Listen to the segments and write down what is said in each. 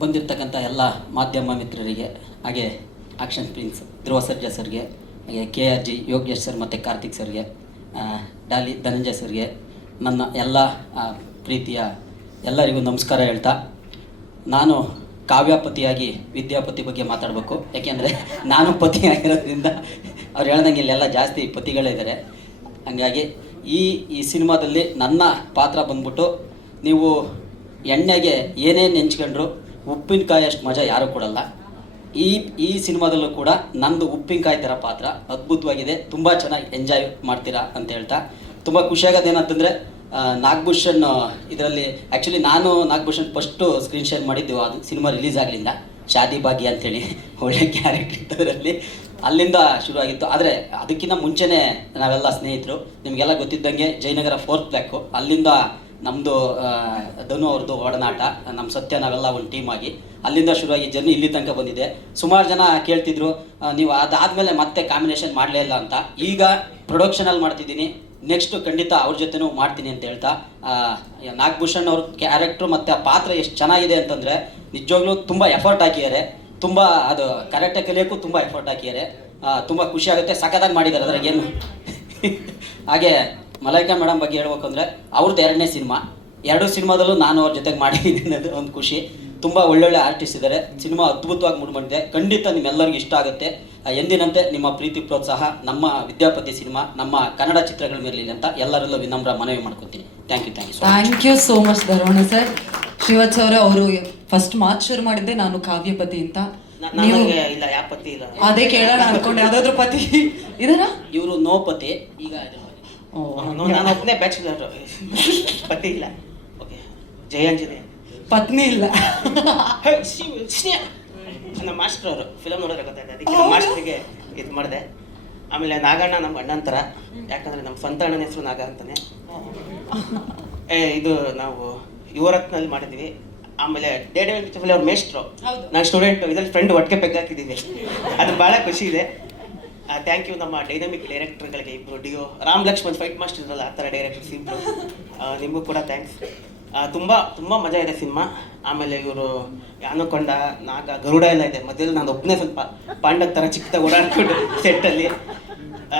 ಬಂದಿರತಕ್ಕಂಥ ಎಲ್ಲ ಮಾಧ್ಯಮ ಮಿತ್ರರಿಗೆ, ಹಾಗೆ ಆಕ್ಷನ್ ಪ್ರಿನ್ಸ್ ಧ್ರುವ ಸರ್ಜಾ ಸರ್ಗೆ, ಹಾಗೆ KRG ಯೋಗೇಶ್ ಸರ್ ಮತ್ತು ಕಾರ್ತಿಕ್ ಸರ್ಗೆ, ಡಾಲಿ ಧನಂಜಯ ಸರ್ಗೆ, ನನ್ನ ಎಲ್ಲ ಪ್ರೀತಿಯ ಎಲ್ಲರಿಗೂ ನಮಸ್ಕಾರ ಹೇಳ್ತಾ, ನಾನು ಕಾವ್ಯಪತಿಯಾಗಿ ವಿದ್ಯಾಪತಿ ಬಗ್ಗೆ ಮಾತಾಡಬೇಕು. ಯಾಕೆಂದರೆ ನಾನು ಪತಿಯಾಗಿರೋದ್ರಿಂದ ಅವ್ರು ಹೇಳ್ದಂಗೆ ಇಲ್ಲೆಲ್ಲ ಜಾಸ್ತಿ ಪತಿಗಳಿದ್ದಾರೆ. ಹಾಗಾಗಿ ಈ ಸಿನಿಮಾದಲ್ಲಿ ನನ್ನ ಪಾತ್ರ ಬಂದ್ಬಿಟ್ಟು, ನೀವು ಎಣ್ಣೆಗೆ ಏನೇ ನೆಂಚ್ಕೊಂಡ್ರು ಉಪ್ಪಿನಕಾಯಿ ಅಷ್ಟು ಮಜಾ ಯಾರೂ ಕೊಡಲ್ಲ. ಈ ಸಿನಿಮಾದಲ್ಲೂ ಕೂಡ ನಂದು ಉಪ್ಪಿನಕಾಯಿ ಥರ ಪಾತ್ರ ಅದ್ಭುತವಾಗಿದೆ. ತುಂಬ ಚೆನ್ನಾಗಿ ಎಂಜಾಯ್ ಮಾಡ್ತೀರಾ ಅಂತ ಹೇಳ್ತಾ, ತುಂಬ ಖುಷಿಯಾಗೋದೇನಂತಂದರೆ ನಾಗಭೂಷಣ್ ಇದರಲ್ಲಿ ಆ್ಯಕ್ಚುಲಿ ನಾನು ನಾಗಭೂಷಣ್ ಫಸ್ಟು ಸ್ಕ್ರೀನ್ ಶೇರ್ ಮಾಡಿದ್ದೆವು ಅದು ಸಿನಿಮಾ ರಿಲೀಸ್ ಆಗಲಿಲ್ಲ, ಶಾದಿ ಭಾಗ್ಯ ಅಂಥೇಳಿ ಒಳ್ಳೆ ಕ್ಯಾರೆಕ್ಟರ್ ಇದ್ದದರಲ್ಲಿ, ಅಲ್ಲಿಂದ ಶುರುವಾಗಿತ್ತು. ಆದರೆ ಅದಕ್ಕಿಂತ ಮುಂಚೆನೇ ನಾವೆಲ್ಲ ಸ್ನೇಹಿತರು. ನಿಮಗೆಲ್ಲ ಗೊತ್ತಿದ್ದಂಗೆ ಜಯನಗರ 4th ಬ್ಲಾಕು, ಅಲ್ಲಿಂದ ನಮ್ಮದು ಧನು ಅವ್ರದ್ದು ಒಡನಾಟ, ನಮ್ಮ ಸತ್ಯ ನಾವೆಲ್ಲ ಒಂದು ಟೀಮ್ ಆಗಿ ಅಲ್ಲಿಂದ ಶುರುವಾಗಿ ಜರ್ನಿ ಇಲ್ಲಿ ತನಕ ಬಂದಿದೆ. ಸುಮಾರು ಜನ ಕೇಳ್ತಿದ್ರು ನೀವು ಅದಾದಮೇಲೆ ಮತ್ತೆ ಕಾಂಬಿನೇಷನ್ ಮಾಡಲೇ ಇಲ್ಲ ಅಂತ. ಈಗ ಪ್ರೊಡಕ್ಷನಲ್ಲಿ ಮಾಡ್ತಿದ್ದೀನಿ, ನೆಕ್ಸ್ಟು ಖಂಡಿತ ಅವ್ರ ಜೊತೆನೂ ಮಾಡ್ತೀನಿ ಅಂತ ಹೇಳ್ತಾ, ನಾಗಭೂಷಣ್ ಅವ್ರ ಕ್ಯಾರೆಕ್ಟ್ರು ಮತ್ತು ಆ ಪಾತ್ರ ಎಷ್ಟು ಚೆನ್ನಾಗಿದೆ ಅಂತಂದರೆ ನಿಜವಾಗ್ಲೂ ತುಂಬ ಎಫರ್ಟ್ ಹಾಕಿದ್ದಾರೆ. ತುಂಬ ಅದು ಕರೆಕ್ಟಾಗಿ ಕಲಿಯೋಕ್ಕೂ ತುಂಬ ಎಫರ್ಟ್ ಹಾಕಿದ್ದಾರೆ. ತುಂಬ ಖುಷಿಯಾಗುತ್ತೆ, ಸಖತ್ತಾಗಿ ಮಾಡಿದ್ದಾರೆ ಅದ್ರಾಗೇನು. ಹಾಗೆ ಮಲೈಕಾ ಮೇಡಮ್ ಬಗ್ಗೆ ಹೇಳ್ಬೇಕು ಅಂದರೆ ಅವ್ರದ್ದು 2ನೇ ಸಿನಿಮಾ, 2 ಸಿನಿಮಾದಲ್ಲೂ ನಾನು ಅವ್ರ ಜೊತೆಗೆ ಮಾಡಿದ್ದೀನಿ ಅನ್ನೋದು ಒಂದು ಖುಷಿ. ತುಂಬ ಒಳ್ಳೊಳ್ಳೆ ಆರ್ಟಿಸ್ಟ್ ಇದ್ದಾರೆ. ಸಿನಿಮಾ ಅದ್ಭುತವಾಗಿ ಮೂಡಿಬಂದಿದೆ, ಖಂಡಿತ ನಿಮ್ಮೆಲ್ಲರಿಗೂ ಇಷ್ಟ ಆಗುತ್ತೆ. ಎಂದಿನಂತೆ ನಿಮ್ಮ ಪ್ರೀತಿ ಪ್ರೋತ್ಸಾಹ ನಮ್ಮ ವಿದ್ಯಾಪತಿ ಸಿನಿಮಾ ನಮ್ಮ ಕನ್ನಡ ಚಿತ್ರಗಳ ಮೇಲಿರಲಿ ಅಂತ ಎಲ್ಲರಲ್ಲೂ ವಿನಮ್ರ ಮನವಿ ಮಾಡ್ಕೊತೀನಿ. Thank you so much Dharmanna sir. Srivatsa ಅವರೇ, ಅವರು ಫಸ್ಟ್ ಮಾತು ಶುರು ಮಾಡಿದ್ದೆ ನಾನು ಕಾವ್ಯಪತಿ ಅಂತ. ನೀವು ಇಲ್ಲ ಯಾವ ಪತಿ ಇಲ್ಲ, ಅದೇ ಕೇಳೋಣ ಅನ್ಕೊಂಡೆ. ಯಾವ್ದಾದ್ರು ಪತಿ ಇದರ ಇವರು ನೋ ಪತಿ, ಈಗ ನಾನು ಒಬ್ಬನೇ ಬ್ಯಾಚುಲರ್, ಪತಿ ಇಲ್ಲ. ಓಕೆ, ಜಯಾಂಜಲಿ ಪತ್ನಿ ಇಲ್ಲ. ನಮ್ಮ ಮಾಸ್ಟರ್ ಅವರು ಫಿಲಮ್ ನೋಡಿದ್ರೆ ಗೊತ್ತಾಯ್ತು, ಅದಕ್ಕೆ ಮಾಸ್ಟರ್ಗೆ ಇದು ಮಾಡಿದೆ. ಆಮೇಲೆ ನಾಗಣ್ಣ ನಮ್ಮ ಅಣ್ಣನ ಥರ, ಯಾಕಂದರೆ ನಮ್ಮ ಸ್ವಂತ ಅಣ್ಣನ ಹೆಸರು ನಾಗ ಅಂತಾನೆ. ಇದು ನಾವು ಯುವರತ್ನಲ್ಲಿ ಮಾಡಿದ್ವಿ. ಆಮೇಲೆ ಡೇಡೆ ವೆಂಕಟೇಶ್ವರ ಅವ್ರ ಮೇಸ್ಟ್ರು, ನಾನು ಸ್ಟೂಡೆಂಟ್, ಇದರಲ್ಲಿ ಫ್ರೆಂಡ್ ಒಟ್ಟಿಗೆ ಪೆಗ್ ಹಾಕಿದ್ದೀವಿ. ಅದು ಭಾಳ ಖುಷಿ ಇದೆ. ಥ್ಯಾಂಕ್ ಯು ನಮ್ಮ ಡೈನಮಿಕ್ ಡೈರೆಕ್ಟರ್ಗಳಿಗೆ ಇಬ್ಬರು, duo Ram Lakshman fight master ಇರಲ್ಲ ಆ ಥರ ಡೈರೆಕ್ಟರ್ಸ್ ಇಬ್ಬರು, ನಿಮಗೂ ಕೂಡ ಥ್ಯಾಂಕ್ಸ್. ತುಂಬ ಮಜಾ ಇದೆ ಸಿನಿಮಾ. ಆಮೇಲೆ ಇವರು ಯಾನಕೊಂಡ ನಾಗ ಗರುಡ ಎಲ್ಲ ಇದೆ. ಮಧ್ಯದಲ್ಲಿ ನಾನು ಒಬ್ಬನೇ ಸ್ವಲ್ಪ ಪಾಂಡವ್ ಥರ ಚಿಕ್ಕದಾಗಿ ಓಡಾಡ್ಕೊಂಡು ಸೆಟ್ಟಲ್ಲಿ.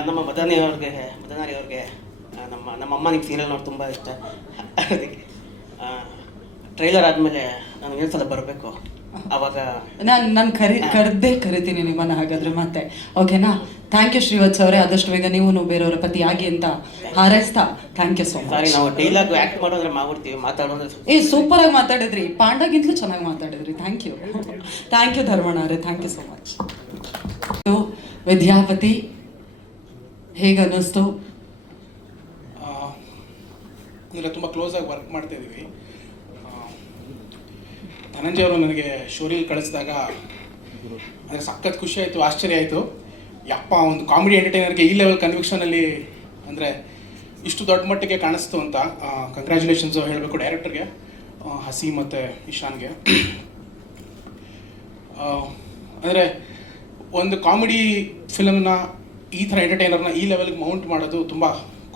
ನಮ್ಮ ಮದನಾರಿ ಅವ್ರಿಗೆ ನಮ್ಮ ಅಮ್ಮನಿಗೆ ಸೀರಿಯಲ್ ನೋಡಿ ತುಂಬ ಇಷ್ಟ. ಅದಕ್ಕೆ ಟ್ರೈಲರ್ ಆದಮೇಲೆ ನಾನು ಇನ್ನೊಂದ್ಸಲ ಬರಬೇಕು, ಅವಾಗ ನಾನು ಕರಿತೀನಿ ನಿಮ್ಮನ್ನು ಹಾಗಾದ್ರೆ ಮತ್ತೆ. ಓಕೆನಾ? ಥ್ಯಾಂಕ್ ಯು ಶ್ರೀವತ್ಸ ಅವರೇ. ಆದಷ್ಟು ಬೇಗ ನೀವು ಬೇರೆಯವರ ಪತಿ ಆಗಿ ಅಂತ ಹಾರೈಸ್ತಾ thank you so much. Sorry, ನಾವು ಡೈಲಾಗ್ ಆ್ಯಕ್ಟ್ ಮಾಡೋದ್ರೆ ಮಾಡ್ಬಿಡ್ತೀವಿ, ಮಾತಾಡೋದ್ರೆ ಸೂಪರ್ ಆಗಿ ಮಾತಾಡಿದ್ರಿ, ಪಾಂಡಗಿಂತಲೂ ಚೆನ್ನಾಗಿ ಮಾತಾಡಿದ್ರಿ. ಥ್ಯಾಂಕ್ ಯು ಧರ್ಮಣ್ಣ ಅವರೇ, thank you so much. Vidyapati ಹೇಗೆ ಅನ್ನಿಸ್ತು? ಅಂದರೆ ತುಂಬ ಕ್ಲೋಸಾಗಿ ವರ್ಕ್ ಮಾಡ್ತಾ ಇದ್ದೀವಿ. ಧನಂಜಯ ಅವರು ನನಗೆ ಶೋರಿಯಲ್ಲಿ ಕಳಿಸಿದಾಗ ಅಂದರೆ ಸಖತ್ ಖುಷಿ ಆಯಿತು, ಆಶ್ಚರ್ಯ ಆಯಿತು. ಯಪ್ಪ, ಒಂದು ಕಾಮಿಡಿ ಎಂಟರ್ಟೈನರ್ಗೆ ಈ ಲೆವೆಲ್ ಕನ್ವಿಕ್ಷನಲ್ಲಿ ಅಂದರೆ ಇಷ್ಟು ದೊಡ್ಡ ಮಟ್ಟಿಗೆ ಕಾಣಿಸ್ತು ಅಂತ. ಕಂಗ್ರ್ಯಾಚುಲೇಷನ್ಸು ಹೇಳಬೇಕು ಡೈರೆಕ್ಟರ್ಗೆ, ಹಸಿ ಮತ್ತು ಇಶಾನ್ಗೆ. ಅಂದರೆ ಒಂದು ಕಾಮಿಡಿ ಫಿಲಮ್ನ ಈ ಥರ ಎಂಟರ್ಟೈನರ್ನ ಈ ಲೆವೆಲ್ಗೆ ಮೌಂಟ್ ಮಾಡೋದು ತುಂಬ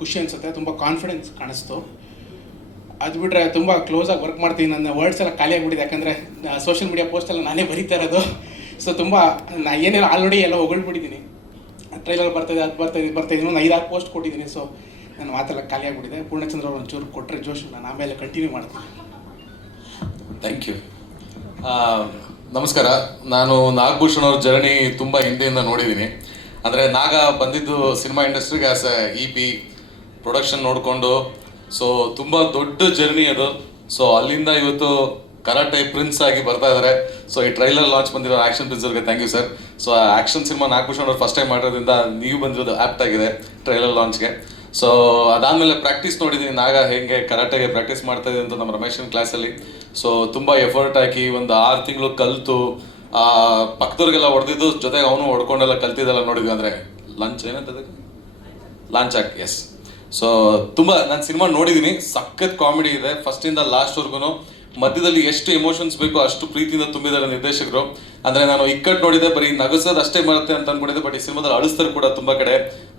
ಖುಷಿ ಅನಿಸುತ್ತೆ, ತುಂಬ ಕಾನ್ಫಿಡೆನ್ಸ್ ಕಾಣಿಸ್ತು. ಅದು ಬಿಟ್ಟರೆ ತುಂಬ ಕ್ಲೋಸಾಗಿ ವರ್ಕ್ ಮಾಡ್ತೀನಿ. ನನ್ನ ವರ್ಡ್ಸ್ ಎಲ್ಲ ಖಾಲಿ ಆಗಿಬಿಟ್ಟಿದೆ, ಯಾಕಂದರೆ ಸೋಷಿಯಲ್ ಮೀಡಿಯಾ ಪೋಸ್ಟೆಲ್ಲ ನಾನೇ ಬರೀತಾ ಇರೋದು. ಸೊ ತುಂಬ ಏನೆಲ್ಲ ಆಲ್ರೆಡಿ ಎಲ್ಲ ಹೊಗಳ್ಬಿಟ್ಟಿದ್ದೀನಿ. ಟ್ರೈಲರ್ ಬರ್ತಾಯಿದೆ, ಅದು ಬರ್ತಾಯಿದೆ, ಒಂದು 5-6 ಪೋಸ್ಟ್ ಕೊಟ್ಟಿದ್ದೀನಿ. ಸೊ ನನ್ನ ಮಾತೆಲ್ಲ ಖಾಲಿ ಆಗಿಬಿಟ್ಟಿದೆ. ಪೂರ್ಣಚಂದ್ರ ಅವ್ರು ಒಂಚೂರು ಕೊಟ್ಟರೆ ಜೋಶ್ ನಾನು ಆಮೇಲೆ ಕಂಟಿನ್ಯೂ ಮಾಡ್ತೀನಿ. Thank you. ನಮಸ್ಕಾರ. ನಾನು ನಾಗಭೂಷಣ್ ಅವ್ರ ಜರ್ನಿ ತುಂಬ ಹಿಂದೆಯಿಂದ ನೋಡಿದ್ದೀನಿ. ಅಂದರೆ ನಾಗ ಬಂದಿದ್ದು ಸಿನಿಮಾ ಇಂಡಸ್ಟ್ರಿಗೆ ಆಸ್ ಎ EP ಪ್ರೊಡಕ್ಷನ್ ನೋಡಿಕೊಂಡು, ಸೊ ತುಂಬ ದೊಡ್ಡ ಜರ್ನಿ ಅದು. ಸೊ ಅಲ್ಲಿಂದ ಇವತ್ತು ಕರಾಟೆ ಪ್ರಿನ್ಸ್ ಆಗಿ ಬರ್ತಾ ಇದ್ದಾರೆ. ಸೊ ಈ ಟ್ರೈಲರ್ ಲಾಂಚ್ ಬಂದಿರೋ ಆ್ಯಕ್ಷನ್ ಪ್ರಿನ್ಸರ್ಗೆ thank you sir. So action cinema Nagabhushan ಅವ್ರು ಫಸ್ಟ್ ಟೈಮ್ ಮಾಡೋದ್ರಿಂದ ನೀವು ಬಂದಿರೋದು ಆ್ಯಪ್ಟ್ ಆಗಿದೆ ಟ್ರೈಲರ್ ಲಾಂಚ್ಗೆ. ಸೊ ಅದಾದಮೇಲೆ ಪ್ರಾಕ್ಟೀಸ್ ನೋಡಿದ್ದೀನಿ, ನಾಗ ಹೇಗೆ ಕರಾಟೆಗೆ ಪ್ರಾಕ್ಟೀಸ್ ಮಾಡ್ತಾ ಇದೆ ಅಂತ ನಮ್ಮ ರಮೇಶನ್ ಕ್ಲಾಸಲ್ಲಿ. ಸೊ ತುಂಬ ಎಫರ್ಟ್ ಹಾಕಿ ಒಂದು 6 ತಿಂಗಳು ಕಲಿತು, ಪಕ್ಕದವ್ರಿಗೆಲ್ಲ ಹೊಡೆದಿದ್ದು ಜೊತೆಗೆ ಅವನು ಹೊಡ್ಕೊಂಡೆಲ್ಲ ಕಲ್ತಿದ್ದೆಲ್ಲ ನೋಡಿದ್ವಿ. ಅಂದರೆ ಲಂಚ್ ಏನಂತದೆ ಲಾಂಚ್ ಆಗಿ, ಎಸ್. ಸೊ ತುಂಬ ನಾನು ಸಿನಿಮಾ ನೋಡಿದ್ದೀನಿ, ಸಖತ್ ಕಾಮಿಡಿ ಇದೆ ಫಸ್ಟಿಂದ ಲಾಸ್ಟ್ವರೆಗೂ. ಮಧ್ಯದಲ್ಲಿ ಎಷ್ಟು ಎಮೋಷನ್ಸ್ ಬೇಕೋ ಅಷ್ಟು ಪ್ರೀತಿಯಿಂದ ತುಂಬಿದ್ದಾರೆ ನಿರ್ದೇಶಕರು. ಅಂದರೆ ನಾನು ಇಕ್ಕಟ್ಟು ನೋಡಿದೆ, ಬರೀ ನಗಸೋದು ಅಷ್ಟೇ ಬರುತ್ತೆ ಅಂತ ಅಂದ್ಕೊಂಡಿದ್ದೆ, ಬಟ್ ಈ ಸಿನಿಮಾದಲ್ಲಿ ಅಳಿಸ್ತಾರೆ ಕೂಡ ತುಂಬ ಕಡೆ.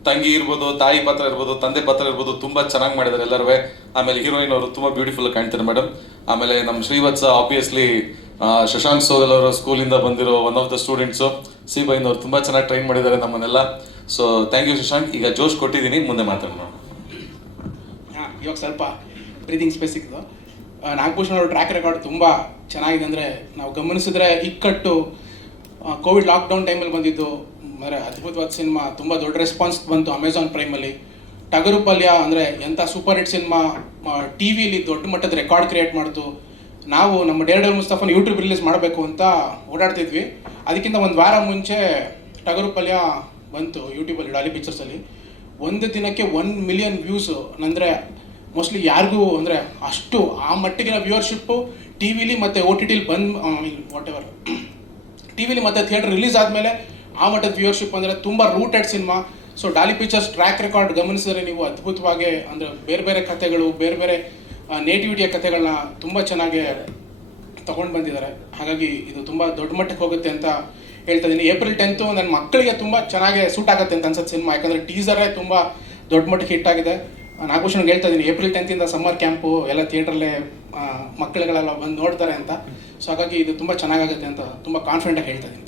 ತಂಗಿ ಇರ್ಬೋದು, ತಾಯಿ ಪಾತ್ರ ಇರ್ಬೋದು, ತಂದೆ ಪಾತ್ರ ಇರ್ಬೋದು, ತುಂಬ ಚೆನ್ನಾಗಿ ಮಾಡಿದ್ದಾರೆ ಎಲ್ಲರೂ. ಆಮೇಲೆ ಹೀರೋಯಿನ್ ಅವರು ತುಂಬ ಬ್ಯೂಟಿಫುಲ್ ಕಾಣ್ತಾರೆ ಮೇಡಮ್. ಆಮೇಲೆ ನಮ್ಮ ಶ್ರೀವತ್ಸ ಆಬ್ವಿಯಸ್ಲಿ ಶಶಾಂಕ್ ಸೋಗಲ್ ಅವರ ಸ್ಕೂಲಿಂದ ಬಂದಿರೋ ಒನ್ ಆಫ್ ದ ಸ್ಟೂಡೆಂಟ್ಸು ಸಿ ಬೈನವ್ರು ತುಂಬ ಚೆನ್ನಾಗಿ ಟ್ರೈನ್ ಮಾಡಿದ್ದಾರೆ ನಮ್ಮನ್ನೆಲ್ಲ. So thank you Shashank. ಈಗ ಜೋಶ್ ಕೊಟ್ಟಿದ್ದೀನಿ, ಮುಂದೆ ಮಾತಾಡೋಣ. ಇವಾಗ ಸ್ವಲ್ಪ ಬ್ರೀದಿಂಗ್ ಸ್ಪೇಸ್ ಸಿಕ್ಕಿದ್ದು. ನಾಗಭೂಷಣ್ ಅವ್ರ ಟ್ರ್ಯಾಕ್ ರೆಕಾರ್ಡ್ ತುಂಬ ಚೆನ್ನಾಗಿದೆ. ಅಂದರೆ ನಾವು ಗಮನಿಸಿದ್ರೆ ಇಕ್ಕಟ್ಟು ಕೋವಿಡ್ ಲಾಕ್ಡೌನ್ ಟೈಮಲ್ಲಿ ಬಂದಿದ್ದು ಅಂದರೆ ಅದ್ಭುತವಾದ ಸಿನಿಮಾ, ತುಂಬ ದೊಡ್ಡ ರೆಸ್ಪಾನ್ಸ್ ಬಂತು ಅಮೆಝಾನ್ ಪ್ರೈಮಲ್ಲಿ. ಟಗರು ಪಲ್ಯ ಅಂದರೆ ಎಂಥ ಸೂಪರ್ ಹಿಟ್ ಸಿನಿಮಾ, ಟಿ ವಿಲಿ ದೊಡ್ಡ ಮಟ್ಟದ ರೆಕಾರ್ಡ್ ಕ್ರಿಯೇಟ್ ಮಾಡ್ತು. ನಾವು ನಮ್ಮ ಡೇರ್ಡೆವಿಲ್ ಮುಸ್ತಫಾನ ಯೂಟ್ಯೂಬ್ ರಿಲೀಸ್ ಮಾಡಬೇಕು ಅಂತ ಓಡಾಡ್ತಿದ್ವಿ. ಅದಕ್ಕಿಂತ ಒಂದು ವಾರ ಮುಂಚೆ ಟಗರು ಪಲ್ಯ ಬಂತು ಯೂಟ್ಯೂಬಲ್ಲಿ, ಡಾಲಿ ಪಿಕ್ಚರ್ಸಲ್ಲಿ. ಒಂದು ದಿನಕ್ಕೆ 1 ಮಿಲಿಯನ್ ವ್ಯೂಸು. ಅಂದರೆ ಮೋಸ್ಟ್ಲಿ ಯಾರಿಗೂ ಅಂದರೆ ಅಷ್ಟು ಆ ಮಟ್ಟಿಗಿನ ವ್ಯೂವರ್ಶಿಪ್ಪು ಟಿ ವಿಲಿ ಮತ್ತು ಓ ಟಿ ಟಿಲಿ ವಾಟ್ ಎವರ್ ಟಿ ವಿಲಿ ಮತ್ತು ಥಿಯೇಟರ್ ರಿಲೀಸ್ ಆದಮೇಲೆ ಆ ಮಟ್ಟದ ವ್ಯೂವರ್ಶಿಪ್ ಅಂದರೆ ತುಂಬ rooted cinema. So Daali pictures track record ಗಮನಿಸಿದರೆ ನೀವು ಅದ್ಭುತವಾಗಿ ಅಂದರೆ ಬೇರೆ ಬೇರೆ ಕಥೆಗಳು, ಬೇರೆ ಬೇರೆ ನೇಟಿವಿಟಿಯ ಕಥೆಗಳನ್ನ ತುಂಬ ಚೆನ್ನಾಗಿ ತೊಗೊಂಡು ಬಂದಿದ್ದಾರೆ. ಹಾಗಾಗಿ ಇದು ತುಂಬ ದೊಡ್ಡ ಮಟ್ಟಕ್ಕೆ ಹೋಗುತ್ತೆ ಅಂತ ಹೇಳ್ತಾ ಇದ್ದೀನಿ. ಏಪ್ರಿಲ್ 10 ನನ್ನ ಮಕ್ಕಳಿಗೆ ತುಂಬ ಚೆನ್ನಾಗಿ ಸೂಟ್ ಆಗುತ್ತೆ ಅಂತ ಅನ್ಸುತ್ತೆ ಸಿನಿಮಾ. ಯಾಕಂದರೆ ಟೀಸರೇ ತುಂಬ ದೊಡ್ಡ ಮಟ್ಟಕ್ಕೆ ಹಿಟ್ ಆಗಿದೆ. ನಾಗಭೂಷಣ್ಗೆ ಹೇಳ್ತಾ ಇದ್ದೀನಿ, ಏಪ್ರಿಲ್ 10 ಸಮ್ಮರ್ ಕ್ಯಾಂಪು ಎಲ್ಲ ಥಿಯೇಟ್ರಲ್ಲೇ ಮಕ್ಕಳುಗಳೆಲ್ಲ ಬಂದು ನೋಡ್ತಾರೆ ಅಂತ. ಸೊ ಹಾಗಾಗಿ ಇದು ತುಂಬ ಚೆನ್ನಾಗಾಗುತ್ತೆ ಅಂತ ತುಂಬ ಕಾನ್ಫಿಡೆಂಟಾಗಿ ಹೇಳ್ತಾ ಇದ್ದೀನಿ.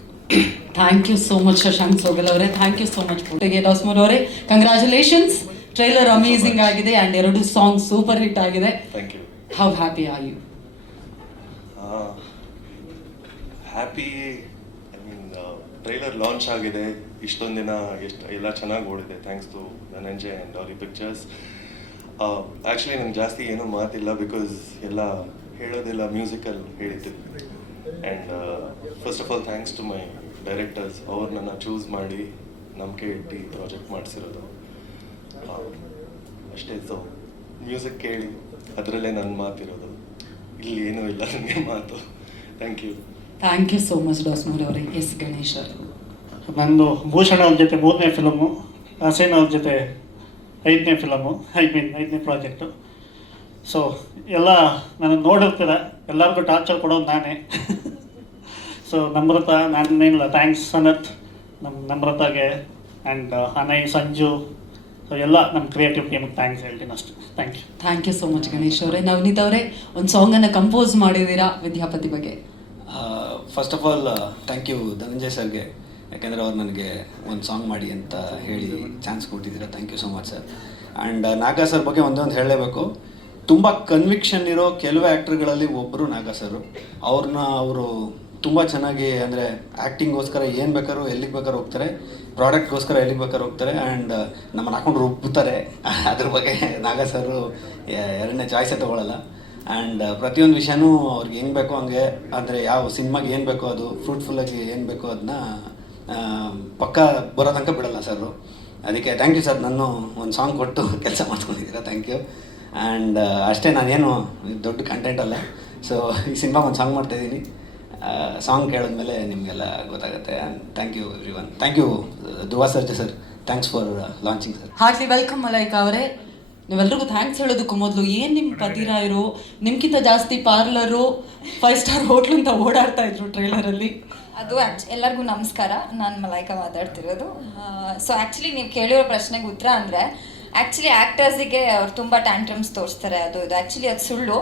Thank you so much Shashank Sogal ಅವರೇ, thank you so much. Dasmoor ಅವರೇ, ಕಂಗ್ರ್ಯಾಚುಲೇಷನ್ಸ್. ಟ್ರೈಲರ್ ಅಮೇಸಿಂಗ್ ಆಗಿದೆ ಆ್ಯಂಡ್ 2 ಸಾಂಗ್ ಸೂಪರ್ ಹಿಟ್ ಆಗಿದೆ. Thank you. How happy are you? Happy. I mean trailer launch ಆಗಿದೆ, ಇಷ್ಟೊಂದು ದಿನ ಎಲ್ಲ ಚೆನ್ನಾಗಿ ಓಡಿದೆ, thanks to Dhananjay and Daali pictures. Actually ನಂಗೆ ಜಾಸ್ತಿ ಏನೂ ಮಾತಿಲ್ಲ, ಬಿಕಾಸ್ ಎಲ್ಲ ಹೇಳೋದೆಲ್ಲ ಮ್ಯೂಸಿಕಲ್ಲಿ ಹೇಳಿದ್ದು. And first of all thanks to my directors, ಅವ್ರು ನನ್ನ ಚೂಸ್ ಮಾಡಿ ನಂಬಿಕೆ ಇಟ್ಟು ಪ್ರಾಜೆಕ್ಟ್ ಮಾಡಿಸಿರೋದು ಅಷ್ಟೇ. ಸೊ ಮ್ಯೂಸಿಕ್ ಕೇಳಿ ಅದರಲ್ಲೇ ನನ್ನ ಮಾತಿರೋದು, ಇಲ್ಲಿ ಏನೂ ಇಲ್ಲ ನನಗೆ ಮಾತು. Thank you. Thank you so much Dasmoor ಅವರೇ. ಎಸ್ ಗಣೇಶ್ ಅವರು. ನಂದು ಭೂಷಣ್ ಅವ್ರ ಜೊತೆ 3ನೇ ಫಿಲಮು, ಹಸೇನ್ ಅವ್ರ ಜೊತೆ 5ನೇ ಫಿಲಮು, ಐ ಮೀನ್ 5ನೇ ಪ್ರಾಜೆಕ್ಟು. ಸೊ ಎಲ್ಲ ನನಗೆ ನೋಡಿರ್ತೀರ, ಎಲ್ಲರಿಗೂ ಟಾರ್ಚರ್ ಕೊಡೋದು ನಾನೇ. ಸೊ ನಮ್ರತಾ, ನಾನೇನಿಲ್ಲ, ಥ್ಯಾಂಕ್ಸ್ ಸನತ್, ನಮ್ಮ ನಮ್ರತಾಗೆ ಆ್ಯಂಡ್ ಅನಯ್, ಸಂಜು, ಸೊ ಎಲ್ಲ ನಮ್ಮ ಕ್ರಿಯೇಟಿವ್ ಟೀಮಿಗೆ ಥ್ಯಾಂಕ್ಸ್ ಹೇಳ್ತೀನಿ ಅಷ್ಟೇ. Thank you. Thank you so much Ganesh ಅವರೇ. ನವನೀತ್ ಅವರೇ, ಒಂದು ಸಾಂಗನ್ನು ಕಂಪೋಸ್ ಮಾಡಿದ್ದೀರಾ ವಿದ್ಯಾಪತಿ ಬಗ್ಗೆ. First of all thank you Dhananjay ಸರ್ಗೆ, ಯಾಕೆಂದರೆ ಅವ್ರು ನನಗೆ ಒಂದು ಸಾಂಗ್ ಮಾಡಿ ಅಂತ ಹೇಳಿ ಚಾನ್ಸ್ ಕೊಟ್ಟಿದ್ದೀರಾ. Thank you so much sir. And Naga sir ಬಗ್ಗೆ ಒಂದೊಂದು ಹೇಳಲೇಬೇಕು. ತುಂಬ ಕನ್ವಿಕ್ಷನ್ ಇರೋ ಕೆಲವೇ ಆ್ಯಕ್ಟ್ರ್ಗಳಲ್ಲಿ ಒಬ್ಬರು ನಾಗಾ ಸರು. ಅವರು ತುಂಬ ಚೆನ್ನಾಗಿ ಅಂದರೆ ಆ್ಯಕ್ಟಿಂಗೋಸ್ಕರ ಏನು ಬೇಕಾದ್ರೂ ಎಲ್ಲಿಗೆ ಬೇಕಾದ್ರೂ ಹೋಗ್ತಾರೆ, ಪ್ರಾಡಕ್ಟ್ಗೋಸ್ಕರ ಎಲ್ಲಿಗೆ ಬೇಕಾದ್ರೂ ಹೋಗ್ತಾರೆ. ಆ್ಯಂಡ್ ನಮ್ಮನ್ನು ಹಾಕೊಂಡು ರುಬ್ಬುತ್ತಾರೆ. ಅದ್ರ ಬಗ್ಗೆ ನಾಗಾ ಸರು 2ನೇ ಚಾಯ್ಸೇ ತೊಗೊಳ್ಳಲ್ಲ. ಆ್ಯಂಡ್ ಪ್ರತಿಯೊಂದು ವಿಷಯನೂ ಅವ್ರಿಗೆ ಹೆಂಗೆ ಬೇಕೋ ಹಂಗೆ, ಅಂದರೆ ಯಾವ ಸಿನಿಮಾಗೆ ಏನು ಬೇಕೋ ಅದು ಫ್ರೂಟ್ಫುಲ್ಲಾಗಿ ಏನು ಬೇಕೋ ಅದನ್ನ ಪಕ್ಕ ಬರೋ ತನಕ ಬಿಡಲ್ಲ ಸರ್. ಅದಕ್ಕೆ ಥ್ಯಾಂಕ್ ಯು ಸರ್. ನಾನು ಒಂದು ಸಾಂಗ್ ಕೊಟ್ಟು ಕೆಲಸ ಮಾಡ್ಕೊಂಡಿದ್ದೀರಾ, ಥ್ಯಾಂಕ್ ಯು. ಆ್ಯಂಡ್ ಅಷ್ಟೇ, ನಾನೇನು ದೊಡ್ಡ ಕಂಟೆಂಟ್ ಅಲ್ಲ. ಸೊ ಈ ಸಿನಿಮಾ ಒಂದು ಸಾಂಗ್ ಮಾಡ್ತಾಯಿದ್ದೀನಿ. ಸಾಂಗ್ ಕೇಳಿದ್ಮೇಲೆ ನಿಮಗೆಲ್ಲ ಗೊತ್ತಾಗುತ್ತೆ. And thank you everyone. Thank you Dhruva Sarja sir, thanks for launching sir. Heartly welcome Malaika ಅವರೇ. ನೀವೆಲ್ರಿಗೂ ಥ್ಯಾಂಕ್ಸ್ ಹೇಳೋದಕ್ಕೂ ಮೊದಲು, ಏನು ನಿಮ್ಮ ಪತಿರಾಯರು ನಿಮ್ಗಿಂತ ಜಾಸ್ತಿ ಪಾರ್ಲರು 5 ಸ್ಟಾರ್ ಹೋಟ್ಲು ಅಂತ ಓಡಾಡ್ತಾ ಇದ್ರು ಟ್ರೈಲರಲ್ಲಿ. ಅದು ಎಲ್ಲರಿಗೂ ನಮಸ್ಕಾರ, ನಾನು ಮಲೈಕಾ ಮಾತಾಡ್ತಿರೋದು. ಸೊ ಆ್ಯಕ್ಚುಲಿ ನೀವು ಕೇಳಿರೋ ಪ್ರಶ್ನೆಗೆ ಉತ್ತರ ಅಂದರೆ, ಆ್ಯಕ್ಚುಲಿ ಆ್ಯಕ್ಟರ್ಸಿಗೆ ಅವ್ರು ತುಂಬ ಟ್ಯಾಂಟ್ರಮ್ಸ್ ತೋರಿಸ್ತಾರೆ, ಅದು ಆ್ಯಕ್ಚುಲಿ ಅದು ಸುಳ್ಳು.